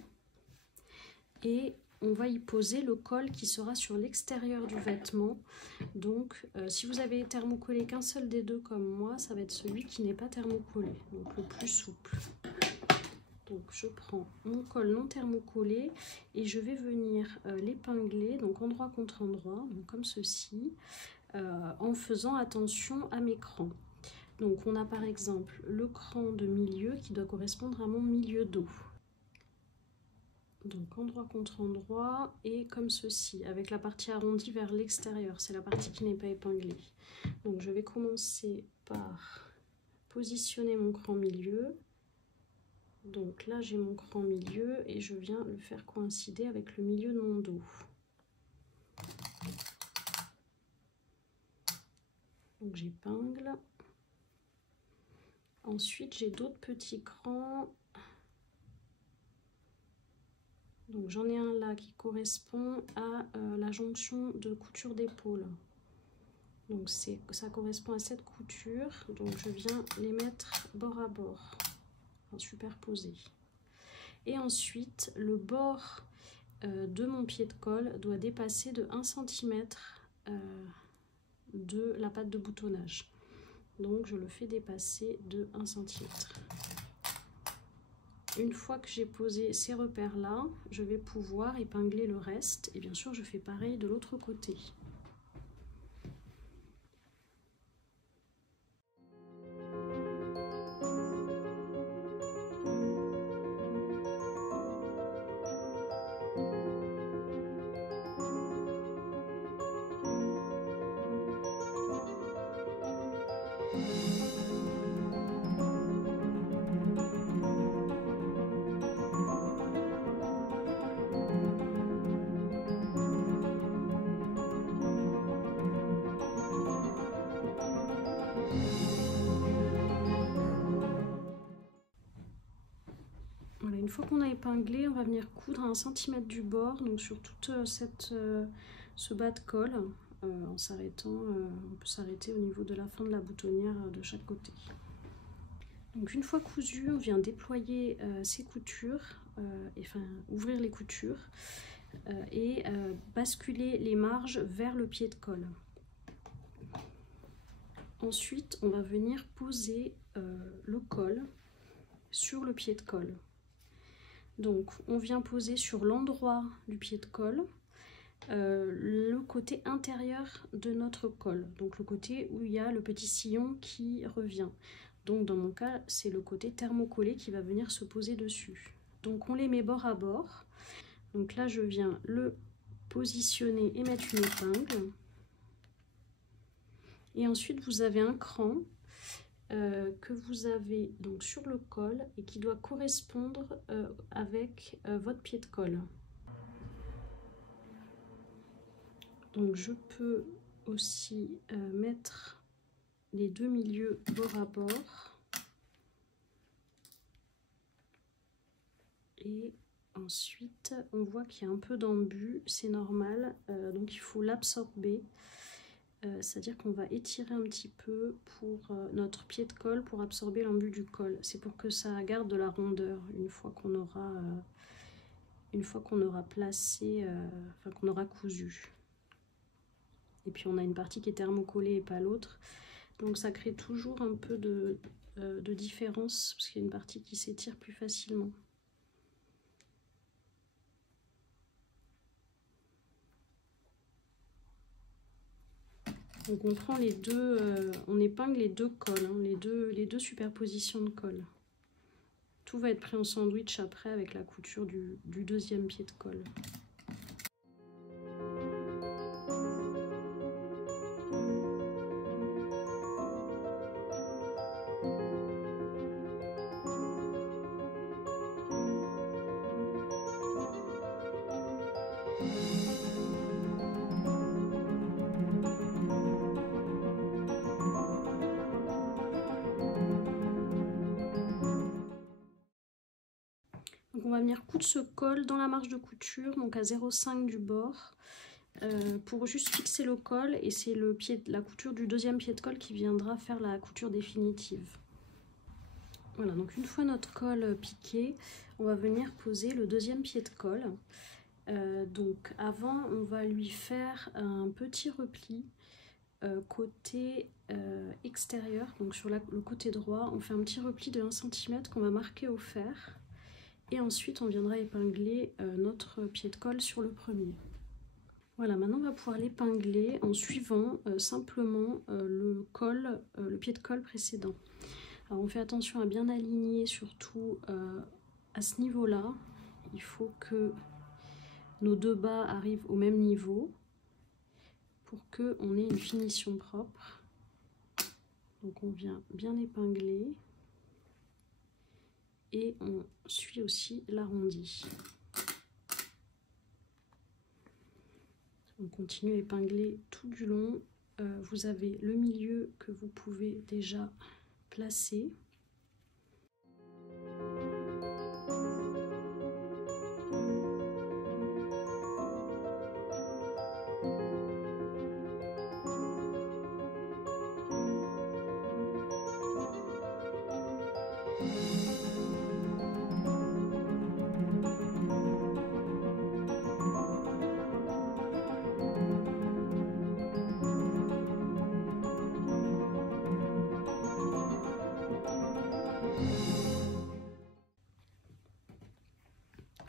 et on va y poser le col qui sera sur l'extérieur du vêtement. Donc si vous avez thermocollé qu'un seul des deux comme moi, ça va être celui qui n'est pas thermocollé, donc le plus souple. Donc je prends mon col non thermocollé et je vais venir l'épingler, donc endroit contre endroit, donc comme ceci, en faisant attention à mes crans. Donc on a par exemple le cran de milieu qui doit correspondre à mon milieu dos. Donc endroit contre endroit et comme ceci, avec la partie arrondie vers l'extérieur, c'est la partie qui n'est pas épinglée. Donc je vais commencer par positionner mon cran milieu. Donc là j'ai mon cran milieu et je viens le faire coïncider avec le milieu de mon dos. Donc j'épingle. Ensuite j'ai d'autres petits crans. Donc j'en ai un là qui correspond à la jonction de couture d'épaule. Donc ça correspond à cette couture. Donc je viens les mettre bord à bord, enfin, superposés. Et ensuite le bord de mon pied de colle doit dépasser de 1 cm de la patte de boutonnage. Donc je le fais dépasser de 1 cm. Une fois que j'ai posé ces repères là, je vais pouvoir épingler le reste et bien sûr je fais pareil de l'autre côté. Voilà, une fois qu'on a épinglé, on va venir coudre à 1 cm du bord, donc sur toute ce bas de colle, en s'arrêtant, on peut s'arrêter au niveau de la fin de la boutonnière de chaque côté. Donc une fois cousu, on vient déployer ces coutures, enfin ouvrir les coutures et basculer les marges vers le pied de colle. Ensuite, on va venir poser le col sur le pied de colle. Donc on vient poser sur l'endroit du pied de colle le côté intérieur de notre col, donc le côté où il y a le petit sillon qui revient. Donc dans mon cas, c'est le côté thermocollé qui va venir se poser dessus. Donc on les met bord à bord. Donc là, je viens le positionner et mettre une épingle. Et ensuite, vous avez un cran que vous avez donc sur le col et qui doit correspondre avec votre pied de colle. Donc je peux aussi mettre les deux milieux bord à bord. Et ensuite, on voit qu'il y a un peu d'embu, c'est normal, donc il faut l'absorber. C'est-à-dire qu'on va étirer un petit peu pour notre pied de colle pour absorber l'embu du col. C'est pour que ça garde de la rondeur une fois qu'on aura placé, enfin qu'on aura cousu. Et puis on a une partie qui est thermocollée et pas l'autre. Donc ça crée toujours un peu de différence parce qu'il y a une partie qui s'étire plus facilement. Donc on prend les deux, on épingle les deux cols, hein, les deux superpositions de colle. Tout va être pris en sandwich après avec la couture du deuxième pied de colle. Donc on va venir coudre ce col dans la marge de couture, donc à 0,5 du bord, pour juste fixer le col, et c'est la couture du deuxième pied de colle qui viendra faire la couture définitive. Voilà, donc une fois notre col piqué, on va venir poser le deuxième pied de colle. Donc avant, on va lui faire un petit repli côté extérieur, donc sur le côté droit, on fait un petit repli de 1 cm qu'on va marquer au fer. Et ensuite, on viendra épingler notre pied de colle sur le premier. Voilà, maintenant on va pouvoir l'épingler en suivant simplement le pied de colle précédent. Alors on fait attention à bien aligner, surtout à ce niveau-là. Il faut que nos deux bas arrivent au même niveau pour qu'on ait une finition propre. Donc on vient bien épingler. Et on suit aussi l'arrondi. On continue à épingler tout du long. Vous avez le milieu que vous pouvez déjà placer.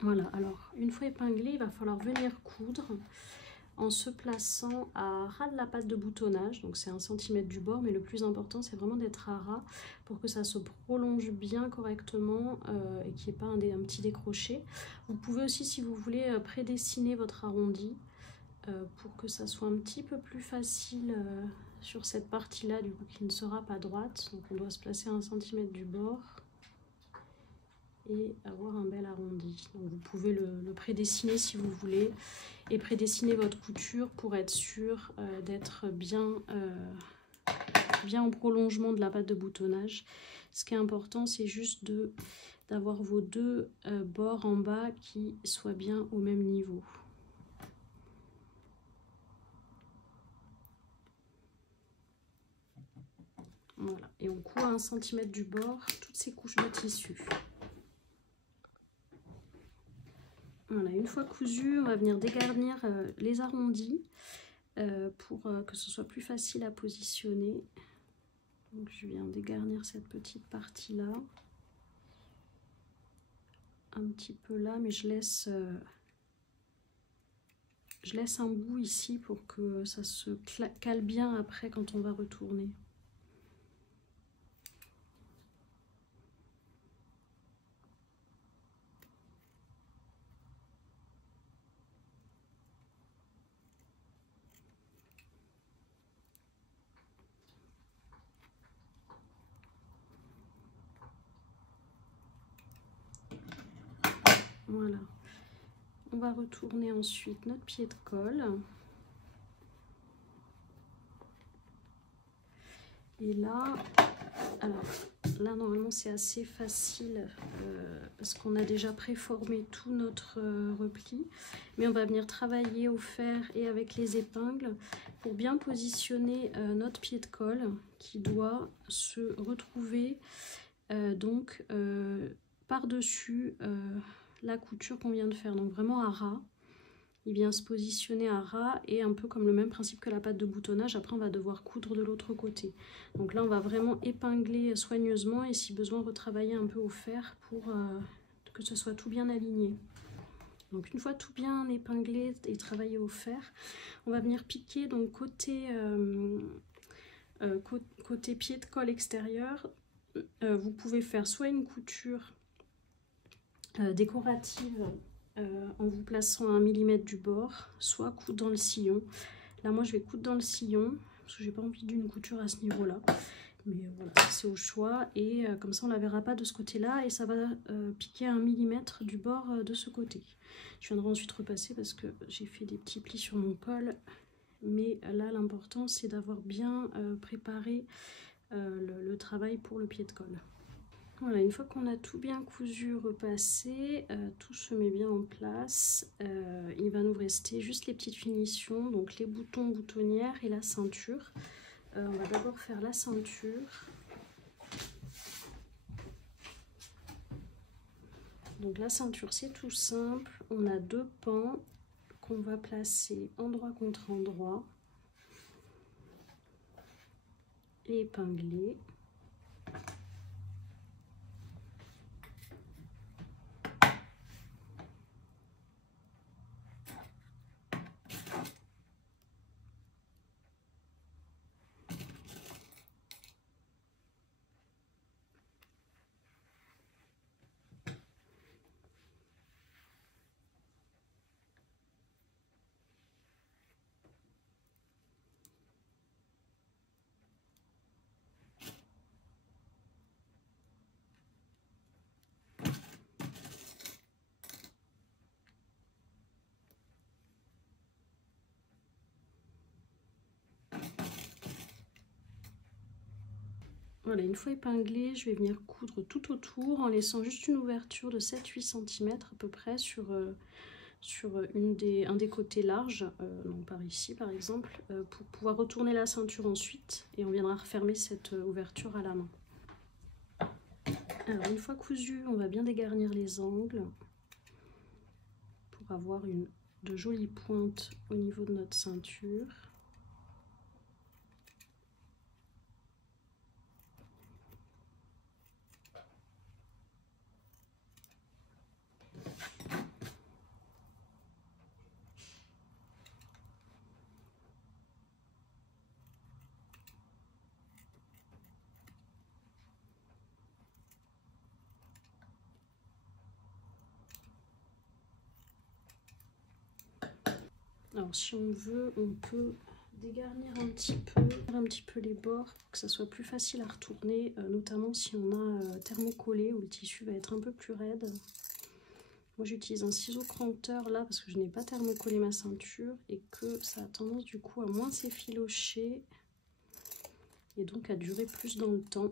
Voilà, alors une fois épinglé, il va falloir venir coudre en se plaçant à ras de la patte de boutonnage. Donc c'est 1 cm du bord, mais le plus important c'est vraiment d'être à ras pour que ça se prolonge bien correctement et qu'il n'y ait pas un petit décroché. Vous pouvez aussi, si vous voulez, prédessiner votre arrondi pour que ça soit un petit peu plus facile sur cette partie-là, du coup qui ne sera pas droite. Donc on doit se placer à 1 cm du bord et avoir un bel arrondi. Donc vous pouvez le prédessiner si vous voulez et prédessiner votre couture pour être sûr d'être bien en prolongement de la patte de boutonnage. Ce qui est important, c'est juste d'avoir vos deux bords en bas qui soient bien au même niveau. Voilà, et on coud à 1 cm du bord toutes ces couches de tissu. Voilà, une fois cousu, on va venir dégarnir les arrondis pour que ce soit plus facile à positionner. Donc je viens dégarnir cette petite partie-là. Un petit peu là, mais je laisse un bout ici pour que ça se cale bien après quand on va retourner. Voilà. On va retourner ensuite notre pied de colle. Et là, alors là normalement c'est assez facile parce qu'on a déjà préformé tout notre repli. Mais on va venir travailler au fer et avec les épingles pour bien positionner notre pied de colle qui doit se retrouver donc par-dessus la couture qu'on vient de faire. Donc vraiment à ras. Il vient se positionner à ras et un peu comme le même principe que la patte de boutonnage. Après, on va devoir coudre de l'autre côté. Donc là, on va vraiment épingler soigneusement et si besoin, retravailler un peu au fer pour que ce soit tout bien aligné. Donc une fois tout bien épinglé et travaillé au fer, on va venir piquer donc côté pied de colle extérieur. Vous pouvez faire soit une couture décorative en vous plaçant à 1 mm du bord, soit coudre dans le sillon. Là moi je vais coudre dans le sillon parce que j'ai pas envie d'une couture à ce niveau là, mais voilà, c'est au choix. Et comme ça on la verra pas de ce côté là et ça va piquer à 1 mm du bord de ce côté. Je viendrai ensuite repasser parce que j'ai fait des petits plis sur mon col, mais là l'important c'est d'avoir bien préparé le travail pour le pied de colle. Voilà, une fois qu'on a tout bien cousu, repassé, tout se met bien en place. Il va nous rester juste les petites finitions, donc les boutons, boutonnières et la ceinture. On va d'abord faire la ceinture. Donc la ceinture, c'est tout simple. On a 2 pans qu'on va placer endroit contre endroit et épingler. Voilà, une fois épinglé, je vais venir coudre tout autour en laissant juste une ouverture de 7-8 cm à peu près sur un des côtés larges, donc par ici par exemple, pour pouvoir retourner la ceinture ensuite et on viendra refermer cette ouverture à la main. Alors une fois cousu, on va bien dégarnir les angles pour avoir de jolies pointes au niveau de notre ceinture. Alors si on veut, on peut dégarnir un petit peu les bords pour que ça soit plus facile à retourner, notamment si on a thermocollé où le tissu va être un peu plus raide. Moi j'utilise un ciseau cranteur là parce que je n'ai pas thermocollé ma ceinture et que ça a tendance du coup à moins s'effilocher et donc à durer plus dans le temps.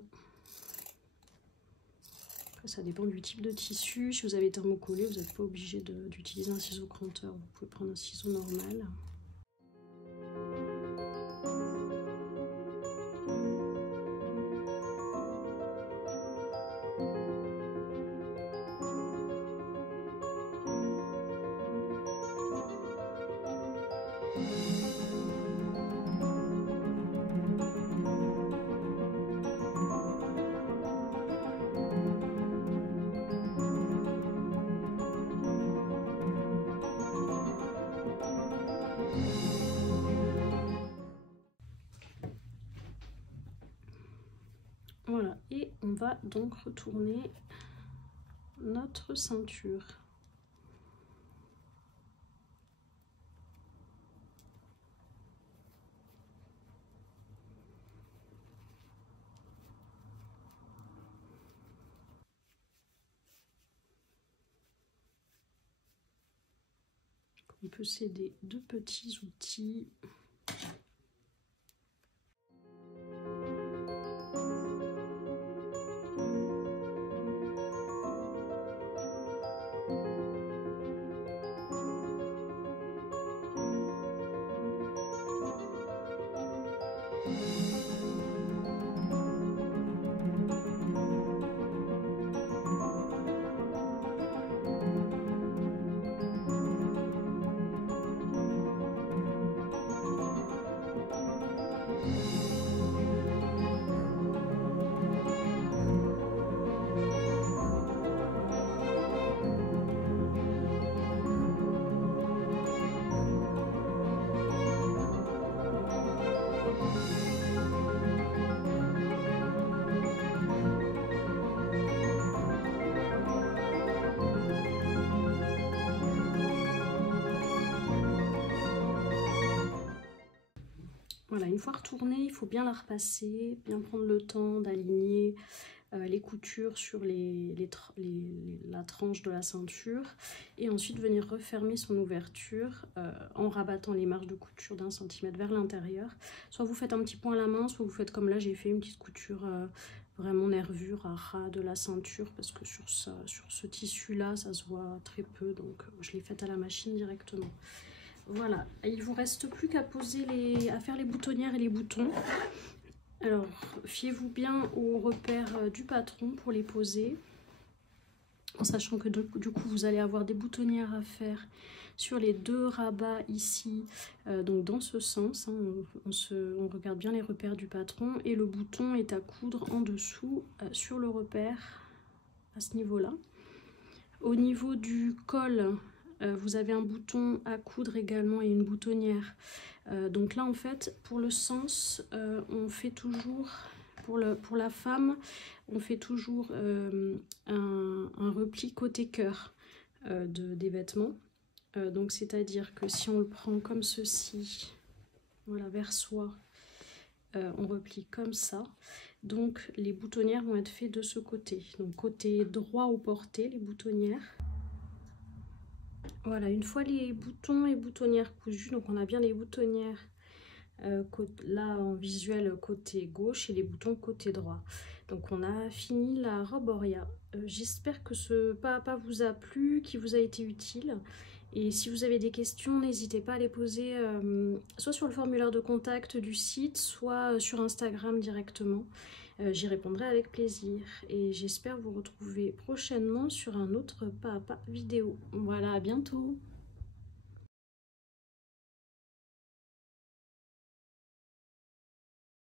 Après ça dépend du type de tissu, si vous avez thermocollé vous n'êtes pas obligé d'utiliser un ciseau cranteur, vous pouvez prendre un ciseau normal. Voilà, et on va donc retourner notre ceinture. On peut s'aider de petits outils. Voilà, une fois retournée, il faut bien la repasser, bien prendre le temps d'aligner les coutures sur la tranche de la ceinture et ensuite venir refermer son ouverture en rabattant les marges de couture d'1 cm vers l'intérieur. Soit vous faites un petit point à la main, soit vous faites comme là, j'ai fait une petite couture vraiment nervure à ras de la ceinture parce que sur ce tissu là ça se voit très peu, donc je l'ai faite à la machine directement. Voilà, il vous reste plus qu'à à faire les boutonnières et les boutons. Alors, fiez-vous bien aux repères du patron pour les poser, en sachant que du coup vous allez avoir des boutonnières à faire sur les 2 rabats ici, donc dans ce sens, hein, on regarde bien les repères du patron, et le bouton est à coudre en dessous sur le repère à ce niveau-là. Au niveau du col, vous avez un bouton à coudre également et une boutonnière. Donc là en fait pour le sens on fait toujours, pour la femme on fait toujours un repli côté cœur des vêtements. Donc c'est à dire que si on le prend comme ceci, voilà, vers soi, on replie comme ça. Donc les boutonnières vont être faites de ce côté, donc côté droit au porté les boutonnières. Voilà, une fois les boutons et boutonnières cousus, donc on a bien les boutonnières là en visuel côté gauche et les boutons côté droit. Donc on a fini la robe Oria. J'espère que ce pas à pas vous a plu, qu'il vous a été utile. Et si vous avez des questions, n'hésitez pas à les poser soit sur le formulaire de contact du site, soit sur Instagram directement. J'y répondrai avec plaisir et j'espère vous retrouver prochainement sur un autre pas à pas vidéo. Voilà, à bientôt!